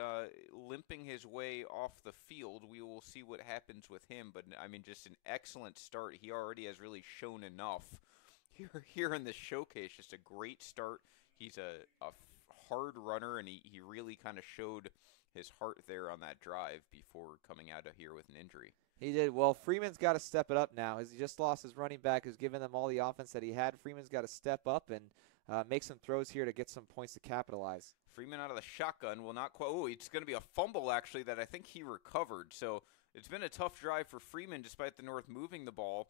limping his way off the field. We will see what happens with him. But, I mean, just an excellent start. He already has really shown enough here in this showcase. Just a great start. He's a hard runner, and he really kind of showed his heart there on that drive before coming out of here with an injury. He did. Well, Freeman's got to step it up now. He just lost his running back who's given them all the offense that he had. Freeman's got to step up and make some throws here to get some points to capitalize. Freeman out of the shotgun will not quite. Oh, it's going to be a fumble, actually, that I think he recovered. So it's been a tough drive for Freeman despite the North moving the ball.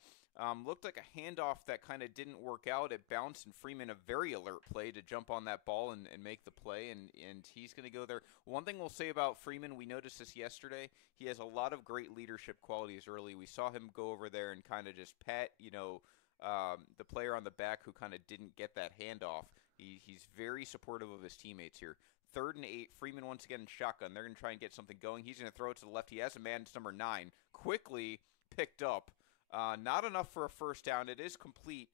Looked like a handoff that kind of didn't work out. It bounced, and Freeman a very alert play to jump on that ball and make the play, and he's going to go there. One thing we'll say about Freeman, we noticed this yesterday, he has a lot of great leadership qualities early. We saw him go over there and kind of just pat, the player on the back who kind of didn't get that handoff. He's very supportive of his teammates here. 3rd and 8, Freeman once again in shotgun. They're going to try and get something going. He's going to throw it to the left. He has a man, it's number 9. Quickly picked up. Not enough for a first down. It is complete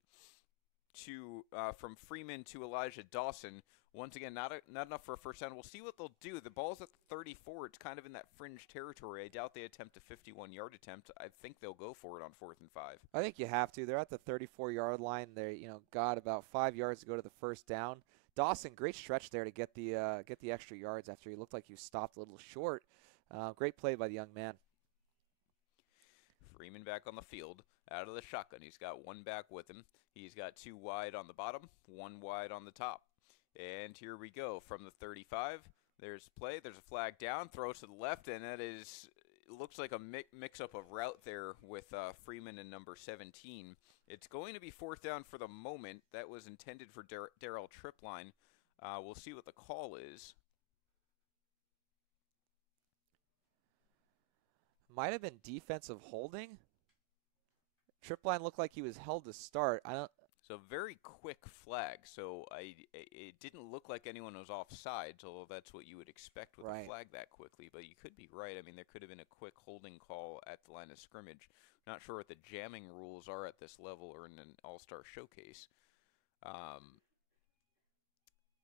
to from Freeman to Elijah Dawson. Once again, not enough for a first down. We'll see what they'll do. The ball's at the 34. It's kind of in that fringe territory. I doubt they attempt a 51-yard attempt. I think they'll go for it on 4th and 5. I think you have to. They're at the 34-yard line. They got about 5 yards to go to the first down. Dawson, great stretch there to get the extra yards after he looked like he was stopped a little short. Great play by the young man. Freeman back on the field, out of the shotgun. He's got one back with him. He's got 2 wide on the bottom, 1 wide on the top. And here we go from the 35. There's play. There's a flag down. Throws to the left, and that looks like a mix-up of route there with Freeman and number 17. It's going to be 4th down for the moment. That was intended for Darrell Tripline. We'll see what the call is. Might have been defensive holding. Tripline looked like he was held to start. So very quick flag. So it didn't look like anyone was offsides, although that's what you would expect with a flag that quickly. But you could be right. I mean, there could have been a quick holding call at the line of scrimmage. Not sure what the jamming rules are at this level or in an all-star showcase.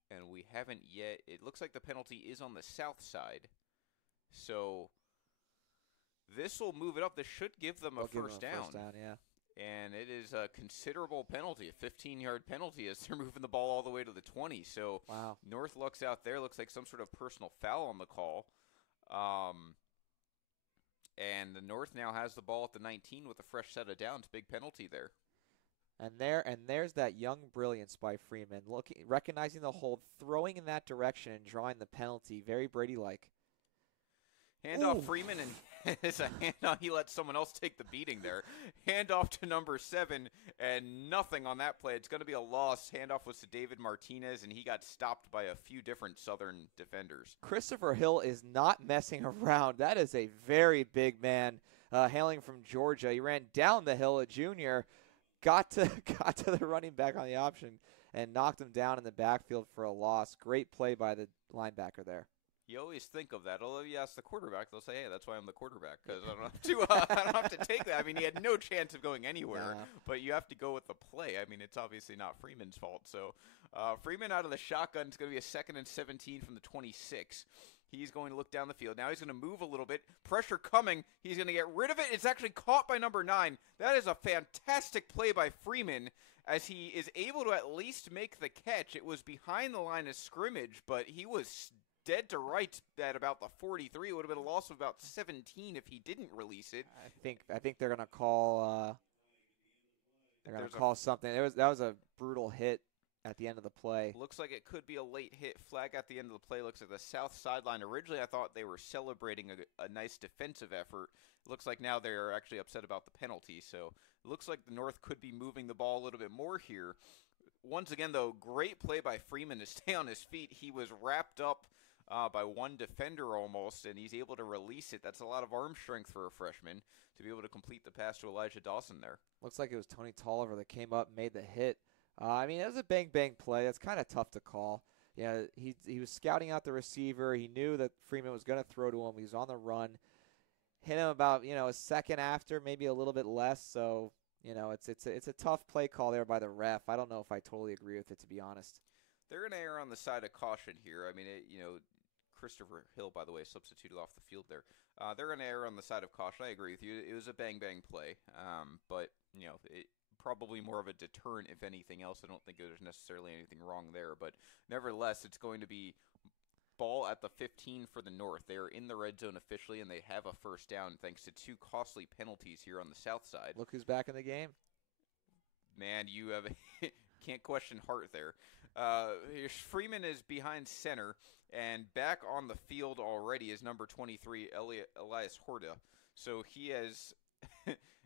And we haven't yet. It looks like the penalty is on the south side. So this will move it up. This should give them a first down. Yeah. And it is a considerable penalty, a 15-yard penalty as they're moving the ball all the way to the 20. So wow. North looks out there. Looks like some sort of personal foul on the call. And the North now has the ball at the 19 with a fresh set of downs. Big penalty there. And there's that young brilliance by Freeman, recognizing the hold, throwing in that direction, and drawing the penalty. Very Brady-like. Handoff Freeman, and it's a handoff. He let someone else take the beating there. Handoff to number 7, and nothing on that play. It's going to be a loss. Handoff was to David Martinez, and he got stopped by a few different Southern defenders. Christopher Hill is not messing around. That is a very big man, hailing from Georgia. He ran down the hill, a junior, got to the running back on the option, and knocked him down in the backfield for a loss. Great play by the linebacker there. You always think of that. Although you ask the quarterback, they'll say, "Hey, that's why I'm the quarterback, because I don't have to take that." I mean, he had no chance of going anywhere, but you have to go with the play. I mean, it's obviously not Freeman's fault. So Freeman out of the shotgun. It's going to be a 2nd and 17 from the 26. He's going to look down the field. Now he's going to move a little bit. Pressure coming. He's going to get rid of it. It's actually caught by number 9. That is a fantastic play by Freeman, as he is able to at least make the catch. It was behind the line of scrimmage, but he was dead to right at about the 43. It would have been a loss of about 17 if he didn't release it. I think they're gonna call something. That was a brutal hit at the end of the play. Looks like it could be a late hit. Flag at the end of the play. Looks like the south sideline. Originally, I thought they were celebrating a nice defensive effort. Looks like now they're actually upset about the penalty. So it looks like the North could be moving the ball a little bit more here. Once again, though, great play by Freeman to stay on his feet. He was wrapped up by one defender almost, and he's able to release it. That's a lot of arm strength for a freshman to be able to complete the pass to Elijah Dawson there. Looks like it was Tony Tolliver that came up and made the hit. I mean, it was a bang-bang play. It's kind of tough to call. Yeah, he was scouting out the receiver. He knew that Freeman was going to throw to him. He was on the run. Hit him about, a second after, maybe a little bit less. So, it's a tough play call there by the ref. I don't know if I totally agree with it, to be honest. They're going to err on the side of caution here. I mean, Christopher Hill, by the way, substituted off the field there. They're going to err on the side of caution. I agree with you. It was a bang-bang play, but, it probably more of a deterrent, if anything else. I don't think there's necessarily anything wrong there, but nevertheless, it's going to be ball at the 15 for the North. They are in the red zone officially, and they have a first down thanks to 2 costly penalties here on the south side. Look who's back in the game. Man, you have can't question Hart there. Freeman is behind center, and back on the field already is number 23, Elias Horta. So he has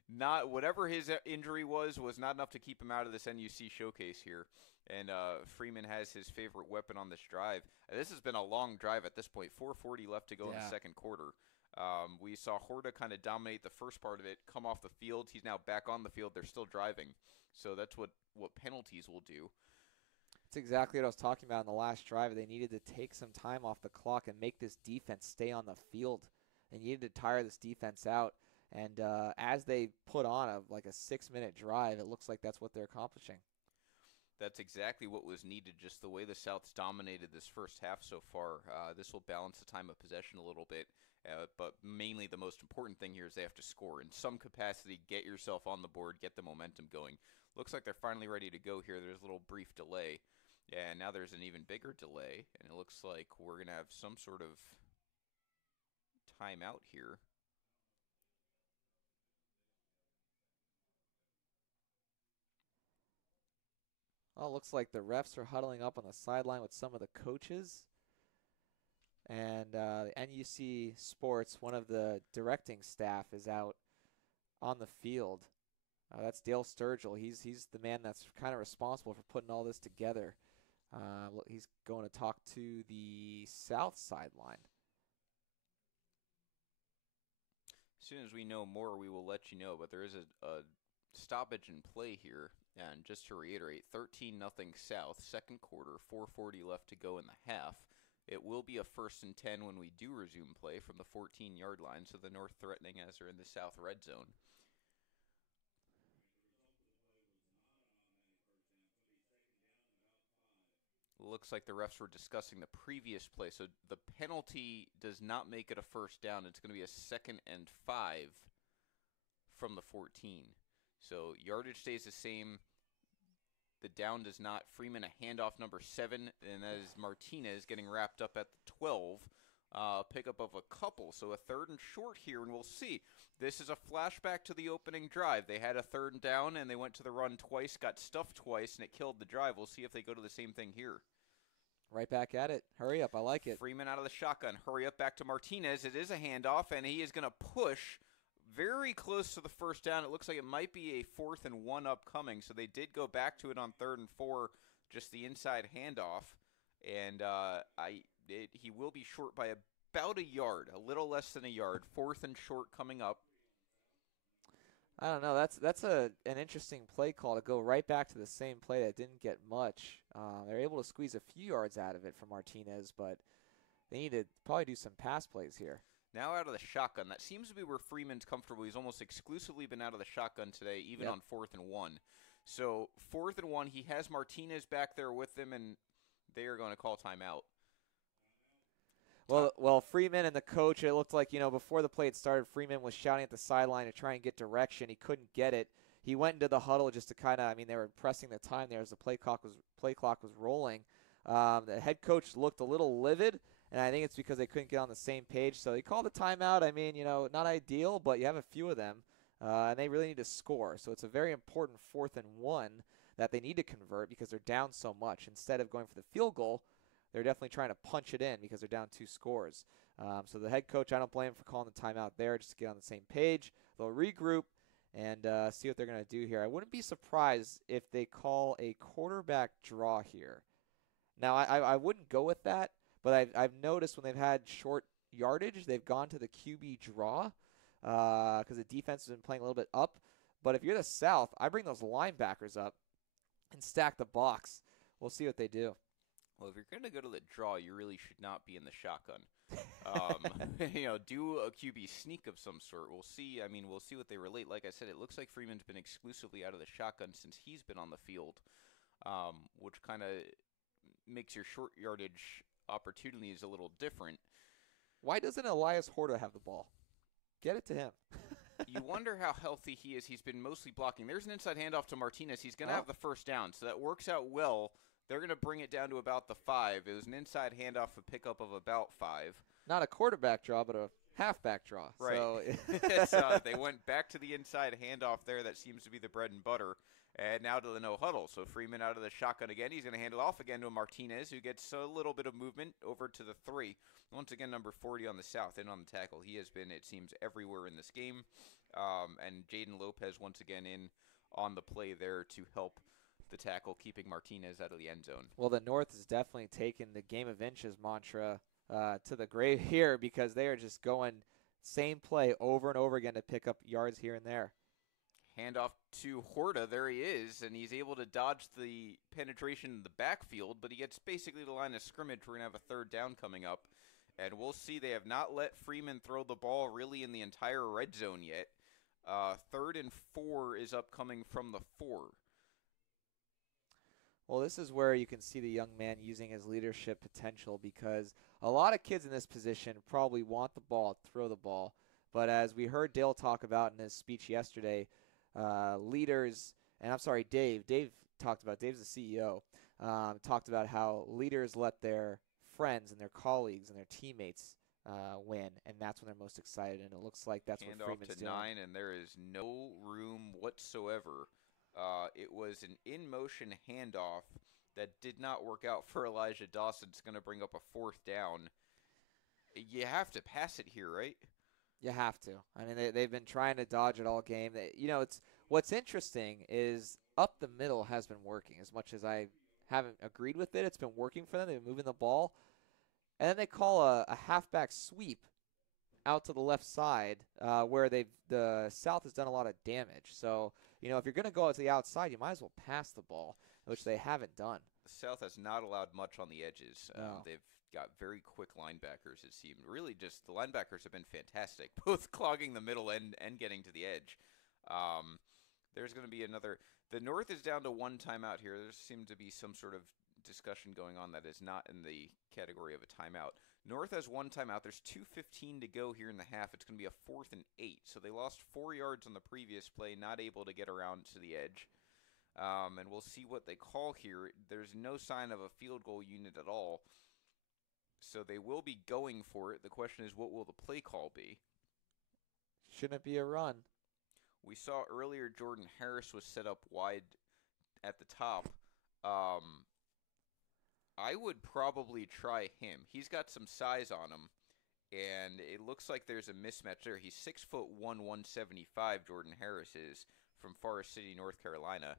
not, whatever his injury was not enough to keep him out of this NUC showcase here. And Freeman has his favorite weapon on this drive. This has been a long drive at this point. 4:40 left to go in the second quarter. We saw Horta kind of dominate the first part of it, come off the field. He's now back on the field. They're still driving. So that's what penalties will do. That's exactly what I was talking about in the last drive. They needed to take some time off the clock and make this defense stay on the field. They needed to tire this defense out. And as they put on a 6-minute drive, it looks like that's what they're accomplishing. That's exactly what was needed, just the way the South's dominated this first half so far. This will balance the time of possession a little bit, but mainly the most important thing here is they have to score. In some capacity, get yourself on the board, get the momentum going. Looks like they're finally ready to go here. There's a little brief delay, and now there's an even bigger delay, and it looks like we're going to have some sort of timeout here. Well, it looks like the refs are huddling up on the sideline with some of the coaches. And NUC Sports, one of the directing staff, is out on the field. That's Dale Sturgill. He's the man that's kind of responsible for putting all this together. He's going to talk to the south sideline. As soon as we know more, we will let you know. But there is a stoppage in play here. And just to reiterate, 13-0 South, second quarter, 4:40 left to go in the half. It will be a 1st and 10 when we do resume play from the 14-yard line, so the North threatening as they're in the South red zone. Looks like the refs were discussing the previous play, so the penalty does not make it a first down. It's going to be a 2nd and 5 from the 14. So yardage stays the same. The down does not. Freeman a handoff number 7, and that is Martinez getting wrapped up at the 12. Pickup of a couple, so a 3rd and short here, and we'll see. This is a flashback to the opening drive. They had a 3rd and down, and they went to the run twice, got stuffed twice, and it killed the drive. We'll see if they go to the same thing here. Right back at it. Hurry up. I like it. Freeman out of the shotgun. Hurry up back to Martinez. It is a handoff, and he is going to push very close to the first down. It looks like it might be a 4th and 1 upcoming, so they did go back to it on 3rd and 4, just the inside handoff, and he will be short by about a yard, a little less than a yard. 4th and short coming up. I don't know. That's an interesting play call to go right back to the same play that didn't get much. They're able to squeeze a few yards out of it from Martinez, but they need to probably do some pass plays here. Now out of the shotgun. That seems to be where Freeman's comfortable. He's almost exclusively been out of the shotgun today, even on 4th and 1. So 4th and 1, he has Martinez back there with him, and they are going to call timeout. Well, Freeman and the coach, it looked like, before the play had started, Freeman was shouting at the sideline to try and get direction. He couldn't get it. He went into the huddle just to kind of, they were pressing the time there as the play clock was rolling. The head coach looked a little livid, and I think it's because they couldn't get on the same page. So he called a timeout. Not ideal, but you have a few of them, and they really need to score. So it's a very important 4th and 1 that they need to convert because they're down so much. Instead of going for the field goal, they're definitely trying to punch it in because they're down 2 scores. So the head coach, I don't blame him for calling the timeout there just to get on the same page. They'll regroup and see what they're going to do here. I wouldn't be surprised if they call a quarterback draw here. Now, I wouldn't go with that, but I've noticed when they've had short yardage, they've gone to the QB draw because the defense has been playing a little bit up. But if you're the South, I bring those linebackers up and stack the box. We'll see what they do. Well, if you're going to go to the draw, you really should not be in the shotgun. Do a QB sneak of some sort. We'll see. We'll see what they relate. Like I said, it looks like Freeman's been exclusively out of the shotgun since he's been on the field, which kind of makes your short yardage opportunities a little different. Why doesn't Elias Horta have the ball? Get it to him. You wonder how healthy he is. He's been mostly blocking. There's an inside handoff to Martinez. He's going to have the first down, so that works out well. They're going to bring it down to about the 5. It was an inside handoff, a pickup of about 5. Not a quarterback draw, but a halfback draw. Right. So they went back to the inside handoff there. That seems to be the bread and butter. And now to the no huddle. So Freeman out of the shotgun again. He's going to hand it off again to Martinez, who gets a little bit of movement over to the 3. Once again, number 40 on the south, in on the tackle. He has been, it seems, everywhere in this game. And Jaden Lopez once again in on the play there to help the tackle, keeping Martinez out of the end zone. Well, the North has definitely taken the game of inches mantra to the grave here, because they are just going same play over and over again to pick up yards here and there. Handoff to Horta. There he is, and he's able to dodge the penetration in the backfield, but he gets basically the line of scrimmage. We're going to have a 3rd down coming up, and we'll see. They have not let Freeman throw the ball really in the entire red zone yet. 3rd and 4 is upcoming from the 4. Well, this is where you can see the young man using his leadership potential, because a lot of kids in this position probably want the ball, throw the ball. But as we heard Dale talk about in his speech yesterday, leaders, and I'm sorry, Dave talked about, Dave's the CEO, talked about how leaders let their friends and their colleagues and their teammates win, and that's when they're most excited, and it looks like that's what Freeman's doing. Handoff to 9, and there is no room whatsoever. It was an in-motion handoff that did not work out for Elijah Dawson. It's going to bring up a 4th down. You have to pass it here, right? You have to. I mean, they've been trying to dodge it all game. It's what's interesting is up the middle has been working. As much as I haven't agreed with it, it's been working for them. They've been moving the ball. And then they call a halfback sweep out to the left side where the South has done a lot of damage. So, if you're going to go out to the outside, you might as well pass the ball, which they haven't done. The South has not allowed much on the edges. No. They've got very quick linebackers, it seemed. Really, just the linebackers have been fantastic, both clogging the middle and getting to the edge. There's going to be another. The North is down to 1 timeout here. There seemed to be some sort of discussion going on that is not in the category of a timeout. North has 1 timeout. There's 2:15 to go here in the half. It's going to be a 4th and 8. So they lost 4 yards on the previous play, not able to get around to the edge. And we'll see what they call here. There's no sign of a field goal unit at all. So they will be going for it. The question is, what will the play call be? Shouldn't it be a run? We saw earlier Jordan Harris was set up wide at the top. I would probably try him. He's got some size on him, and it looks like there's a mismatch there. He's 6'1", 175, Jordan Harris is, from Forest City, North Carolina.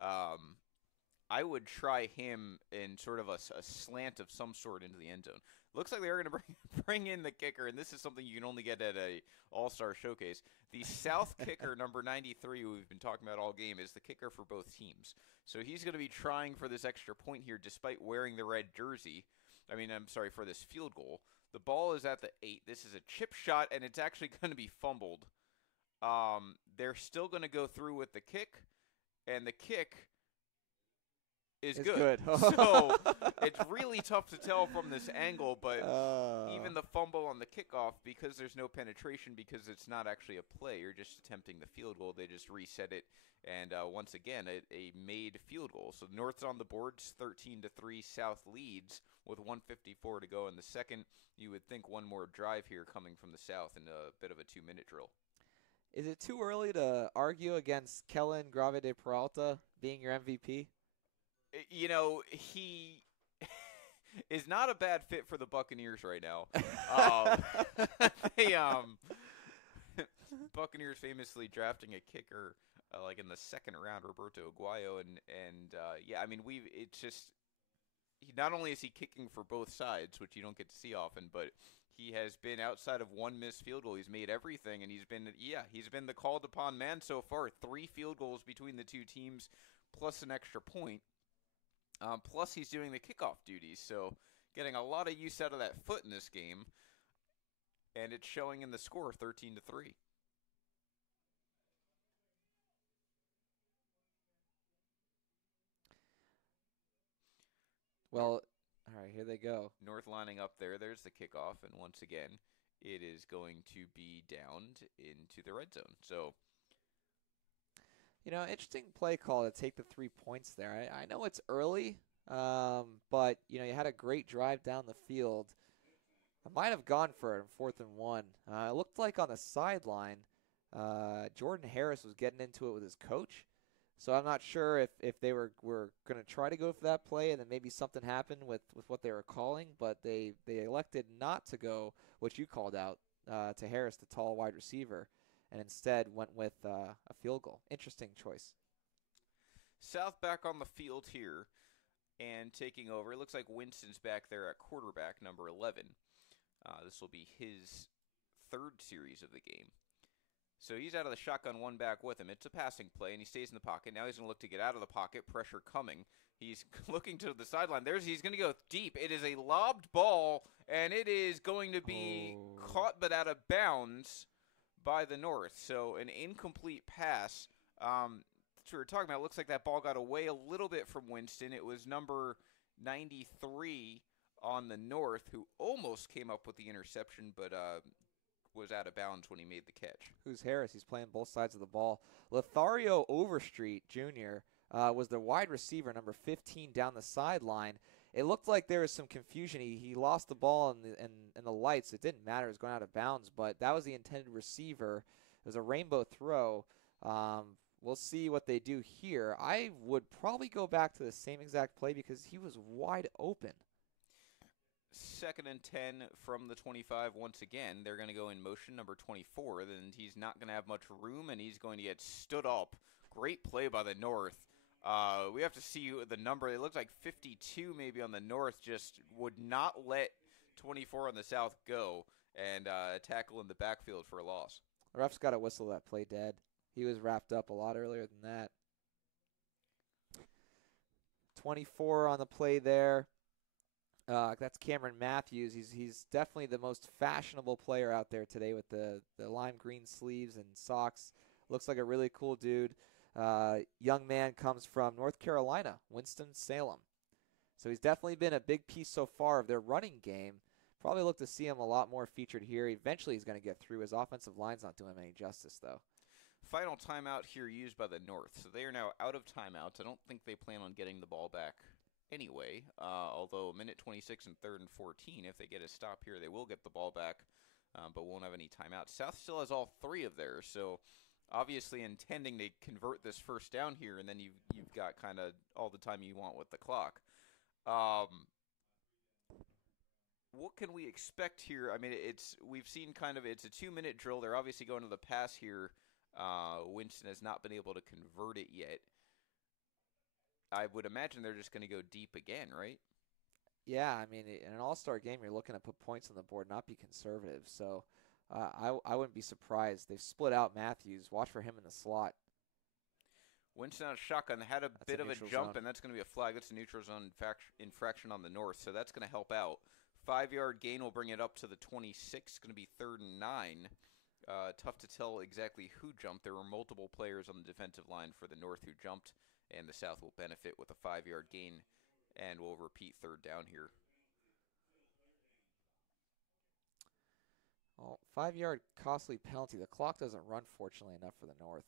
I would try him in sort of a slant of some sort into the end zone. Looks like they're going to bring in the kicker, and this is something you can only get at a All-Star showcase. The South kicker, number 93, who we've been talking about all game, is the kicker for both teams. So he's going to be trying for this extra point here despite wearing the red jersey. For this field goal. The ball is at the 8. This is a chip shot, and it's actually going to be fumbled. They're still going to go through with the kick, and the kick is good. So it's really tough to tell from this angle, but even the fumble on the kickoff, because there's no penetration, because it's not actually a play, you're just attempting the field goal, they just reset it, and once again, a made field goal. So North's on the boards, 13-3, South leads with 1:54 to go in the second. You would think one more drive here coming from the South and a bit of a 2-minute drill. Is it too early to argue against Kellen Grave de Peralta being your MVP? He is not a bad fit for the Buccaneers right now. Buccaneers famously drafting a kicker like in the 2nd round, Roberto Aguayo, not only is he kicking for both sides, which you don't get to see often, but he has been, outside of one missed field goal, he's made everything, and he's been the called upon man so far. 3 field goals between the two teams, plus an extra point. Plus, he's doing the kickoff duties, so getting a lot of use out of that foot in this game, and it's showing in the score, 13-3. Well, all right, here they go. North lining up there. There's the kickoff, and once again, it is going to be downed into the red zone. So, interesting play call to take the 3 points there. I know it's early, But, you had a great drive down the field. I might have gone for it on 4th and 1. It looked like on the sideline, Jordan Harris was getting into it with his coach. So I'm not sure if they were going to try to go for that play and then maybe something happened with what they were calling, but they elected not to go, what you called out, to Harris, the tall wide receiver, and instead went with a field goal. Interesting choice. South back on the field here and taking over. It looks like Winston's back there at quarterback, number 11. This will be his third series of the game. So he's out of the shotgun, one back with him. It's a passing play, and he stays in the pocket. Now he's going to look to get out of the pocket. Pressure coming. He's looking to the sideline. He's going to go deep. It is a lobbed ball, and it is going to be caught but out of bounds by the North. So an incomplete pass. That's what we were talking about. It looks like that ball got away a little bit from Winston. It was number 93 on the North who almost came up with the interception, but was out of bounds when he made the catch. Who's Harris? He's playing both sides of the ball. Lothario Overstreet Jr. Was the wide receiver, number 15, down the sideline. It looked like there was some confusion. He lost the ball in the lights. It didn't matter. It was going out of bounds, but that was the intended receiver. It was a rainbow throw. We'll see what they do here. I would probably go back to the same exact play because he was wide open. 2nd and 10 from the 25 once again. They're going to go in motion, number 24. Then he's not going to have much room, and he's going to get stood up. Great play by the North. We have to see the number. It looks like 52 maybe on the North just would not let 24 on the South go and tackle in the backfield for a loss. The ref's got to whistle that play dead. He was wrapped up a lot earlier than that. 24 on the play there. That's Cameron Matthews. He's definitely the most fashionable player out there today with the lime green sleeves and socks. Looks like a really cool dude. Young man comes from North Carolina, Winston-Salem. So he's definitely been a big piece so far of their running game. Probably look to see him a lot more featured here. Eventually he's going to get through. His offensive line's not doing him any justice, though. Final timeout here used by the North. So they are now out of timeouts. I don't think they plan on getting the ball back anyway, although a minute 26 and 3rd and 14, if they get a stop here, they will get the ball back, but won't have any timeouts. South still has all 3 of theirs, so obviously intending to convert this first down here, and then you've got kind of all the time you want with the clock. What can we expect here? I mean, we've seen it's a 2-minute drill. They're obviously going to the pass here. Winston has not been able to convert it yet. I would imagine they're just going to go deep again, right? Yeah, I mean, in an all-star game, you're looking to put points on the board, not be conservative. So I wouldn't be surprised. They've split out Matthews. Watch for him in the slot. Winston out of shotgun had a bit of a jump, zone. And that's going to be a flag. That's a neutral zone infraction on the North, so that's going to help out. 5-yard gain will bring it up to the 26. It's going to be 3rd and 9. Tough to tell exactly who jumped. There were multiple players on the defensive line for the North who jumped, and the South will benefit with a 5-yard gain, and we'll repeat 3rd down here. Well, 5-yard costly penalty. The clock doesn't run, fortunately enough, for the North.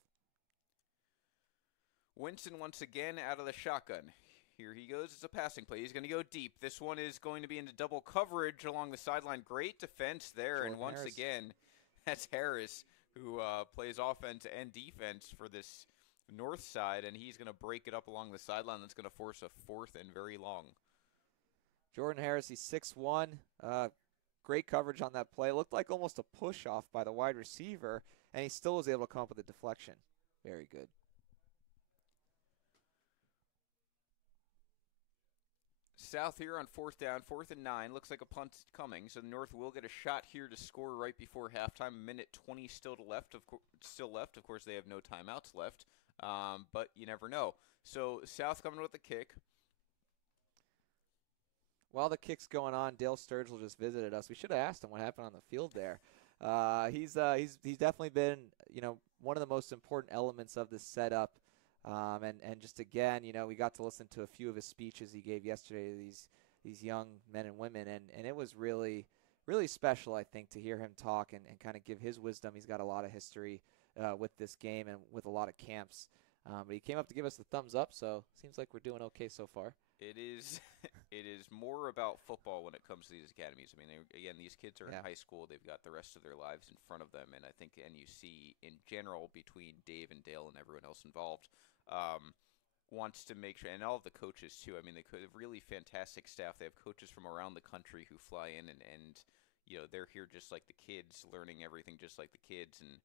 Winston once again out of the shotgun. Here he goes. It's a passing play. He's going to go deep. This one is going to be into double coverage along the sideline. Great defense there. Jordan and once Harris. again, that's Harris who plays offense and defense for this North side, and he's going to break it up along the sideline. That's going to force a 4th and very long. Jordan Harris, he's 6'1". Great coverage on that play. It looked like almost a push-off by the wide receiver, and he still was able to come up with a deflection. Very good. South here on 4th down, 4th and 9. Looks like a punt coming, so the North will get a shot here to score right before halftime. A minute 20 still left. Of course, they have no timeouts left, but you never know. So South coming with the kick. While the kick's going on, Dale Sturgill just visited us. We should have asked him what happened on the field there. He's definitely been one of the most important elements of this setup. And just again, we got to listen to a few of his speeches he gave yesterday to these young men and women, and it was really, really special, I think, to hear him talk and kind of give his wisdom. He's got a lot of history with this game and with a lot of camps. But he came up to give us the thumbs up, so seems like we're doing okay so far. It is it is more about football when it comes to these academies. I mean, again, these kids are in high school. They've got the rest of their lives in front of them, and I think NUC in general, between Dave and Dale and everyone else involved, wants to make sure, and all of the coaches too. I mean, they have really fantastic staff. They have coaches from around the country who fly in, and they're here just like the kids, learning everything just like the kids, and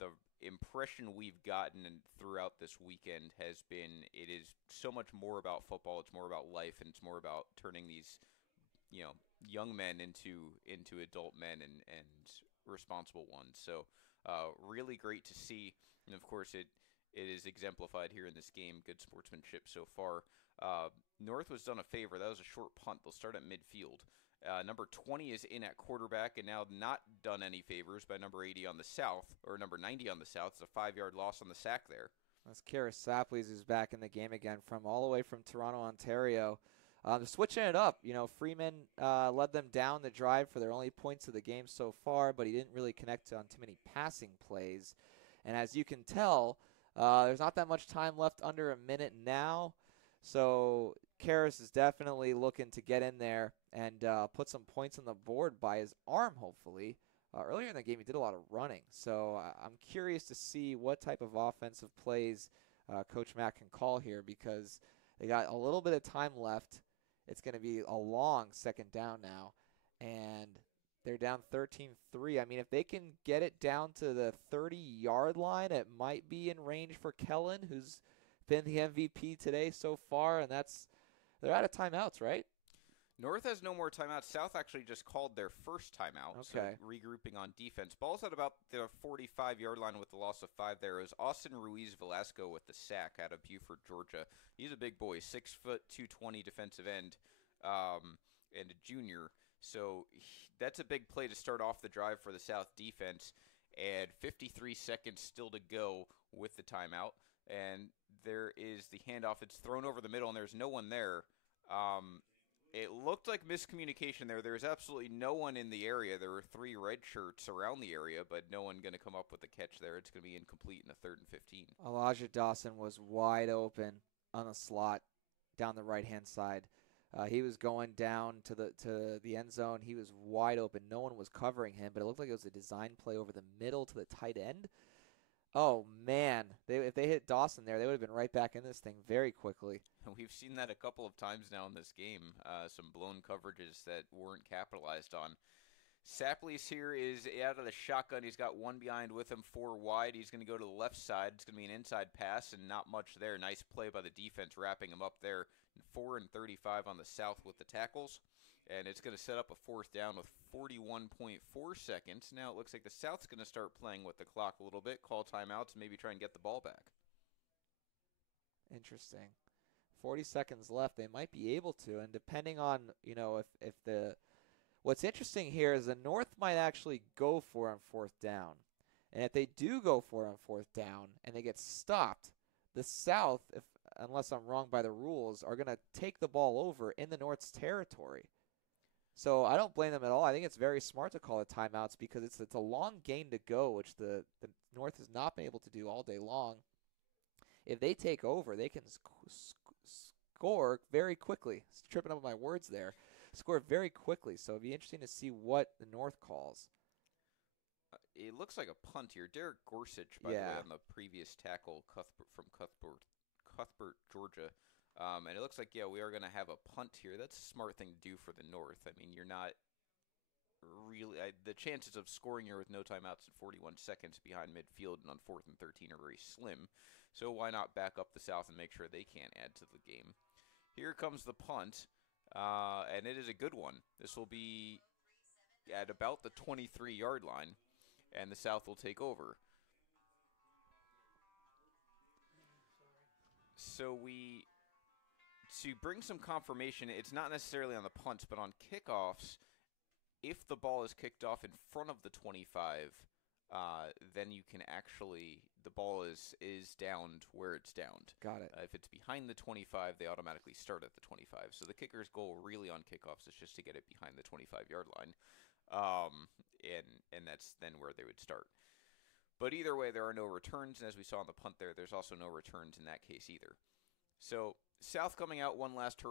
the impression we've gotten throughout this weekend has been it is so much more about football. It's more about life, and it's more about turning these young men into adult men and responsible ones. So really great to see, and of course it is exemplified here in this game. Good sportsmanship so far. North was done a favor. That was a short punt. They'll start at midfield. Number 20 is in at quarterback, and now not done any favors by number 80 on the south, or number 90 on the south. It's a 5-yard loss on the sack there. That's Karis Sapleys, who's back in the game again from all the way from Toronto, Ontario. They're switching it up. Freeman led them down the drive for their only points of the game so far, but he didn't really connect on too many passing plays. And as you can tell, there's not that much time left, under a minute now. So Karis is definitely looking to get in there and put some points on the board by his arm, hopefully. Earlier in the game, he did a lot of running. So I'm curious to see what type of offensive plays Coach Mack can call here, because they got a little bit of time left. It's going to be a long second down now, and they're down 13-3. I mean, if they can get it down to the 30-yard line, it might be in range for Kellen, who's been the MVP today so far, and they're out of timeouts, right? North has no more timeouts. South actually just called their first timeout, okay. So regrouping on defense. Ball's at about the 45-yard line with the loss of 5 there. It was Austin Ruiz Velasco with the sack out of Buford, Georgia. He's a big boy, 6 foot, 220 defensive end, and a junior. So that's a big play to start off the drive for the South defense, and 53 seconds still to go with the timeout. And there is the handoff. It's thrown over the middle, and there's no one there. It looked like miscommunication there. There was absolutely no one in the area. There were 3 red shirts around the area, but no one going to come up with a catch there. It's going to be incomplete in a 3rd and 15. Elijah Dawson was wide open on the slot down the right-hand side. He was going down to the end zone. He was wide open. No one was covering him, but it looked like it was a design play over the middle to the tight end. Oh, man. If they hit Dawson there, they would have been right back in this thing very quickly. We've seen that a couple of times now in this game. Some blown coverages that weren't capitalized on. Sapleys here is out of the shotgun. He's got one behind with him, 4 wide. He's going to go to the left side. It's going to be an inside pass and not much there. Nice play by the defense, wrapping him up there. 4 and 35 on the south with the tackles. And it's going to set up a 4th down with 41.4 seconds. Now it looks like the South's going to start playing with the clock a little bit, call timeouts, and maybe try and get the ball back. Interesting. 40 seconds left. They might be able to, and depending on, if the what's interesting here is the North might actually go for on 4th down. And if they do go for on 4th down and they get stopped, the South, unless I'm wrong by the rules, are going to take the ball over in the North's territory. So I don't blame them at all. I think it's very smart to call it timeouts because it's a long gain to go, which the North has not been able to do all day long. If they take over, they can score very quickly. Tripping up my words there. Score very quickly. So it'd be interesting to see what the North calls. It looks like a punt here. Derek Gorsuch, by the way, on the previous tackle from Cuthbert, Georgia. And it looks like, we are going to have a punt here. That's a smart thing to do for the North. I mean, you're not really the chances of scoring here with no timeouts and 41 seconds behind midfield and on 4th and 13 are very slim. So why not back up the South and make sure they can't add to the game? Here comes the punt, and it is a good one. This will be at about the 23-yard line, and the South will take over. So to bring some confirmation, it's not necessarily on the punts, but on kickoffs, if the ball is kicked off in front of the 25, then you can actually, the ball is downed where it's downed. Got it. If it's behind the 25, they automatically start at the 25. So the kicker's goal really on kickoffs is just to get it behind the 25-yard line. And that's then where they would start. But either way, there are no returns, and as we saw on the punt there's also no returns in that case either. So South coming out one last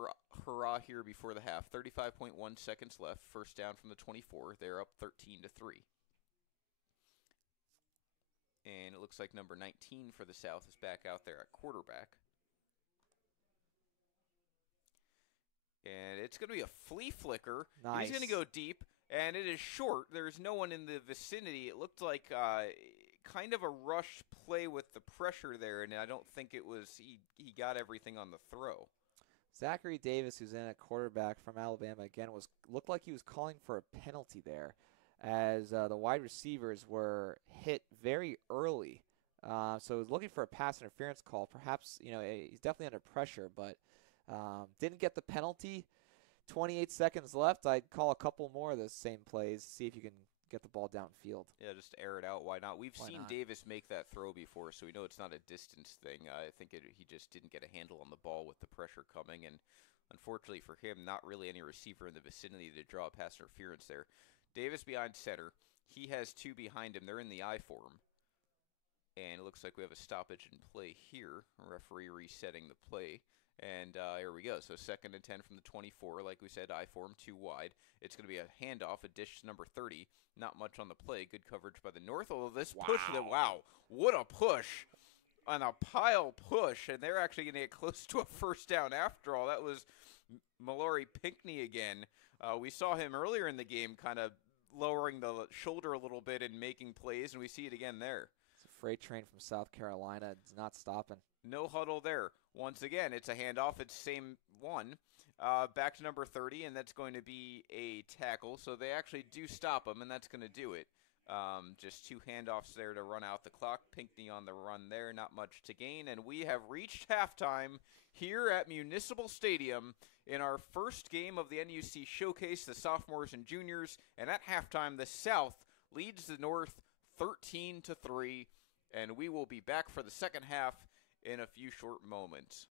hurrah here before the half. 35.1 seconds left. First down from the 24. They're up 13-3. And it looks like number 19 for the South is back out there at quarterback. And it's going to be a flea flicker. Nice. He's going to go deep, and it is short. There's no one in the vicinity. It looked like kind of a rush play with the pressure there, and I don't think it was he got everything on the throw. Zachary Davis, who's in at quarterback from Alabama again, looked like he was calling for a penalty there, as the wide receivers were hit very early. So looking for a pass interference call. Perhaps, he's definitely under pressure, but didn't get the penalty. 28 seconds left. I'd call a couple more of those same plays, see if you can get the ball downfield. Yeah, just air it out. Why not? We've Why seen not? Davis make that throw before, so we know it's not a distance thing. I think he just didn't get a handle on the ball with the pressure coming, and unfortunately for him, not really any receiver in the vicinity to draw pass interference there. Davis behind center. He has two behind him. They're in the I form. And it looks like we have a stoppage in play here. Referee resetting the play. And here we go. So 2nd and 10 from the 24. Like we said, I form, too wide. It's going to be a handoff, a dish to number 30. Not much on the play. Good coverage by the North. Although this push, what a push. On a pile push. And they're actually going to get close to a first down after all. That was Mallory Pinckney again. We saw him earlier in the game kind of lowering the shoulder a little bit and making plays, and we see it again there. It's a freight train from South Carolina. It's not stopping. No huddle there. Once again, it's a handoff. It's same one. Back to number 30, and that's going to be a tackle. So they actually do stop him, and that's going to do it. Just two handoffs there to run out the clock. Pinckney on the run there. Not much to gain. And we have reached halftime here at Municipal Stadium in our first game of the NUC Showcase, the sophomores and juniors. And at halftime, the South leads the North 13-3. And we will be back for the second half in a few short moments.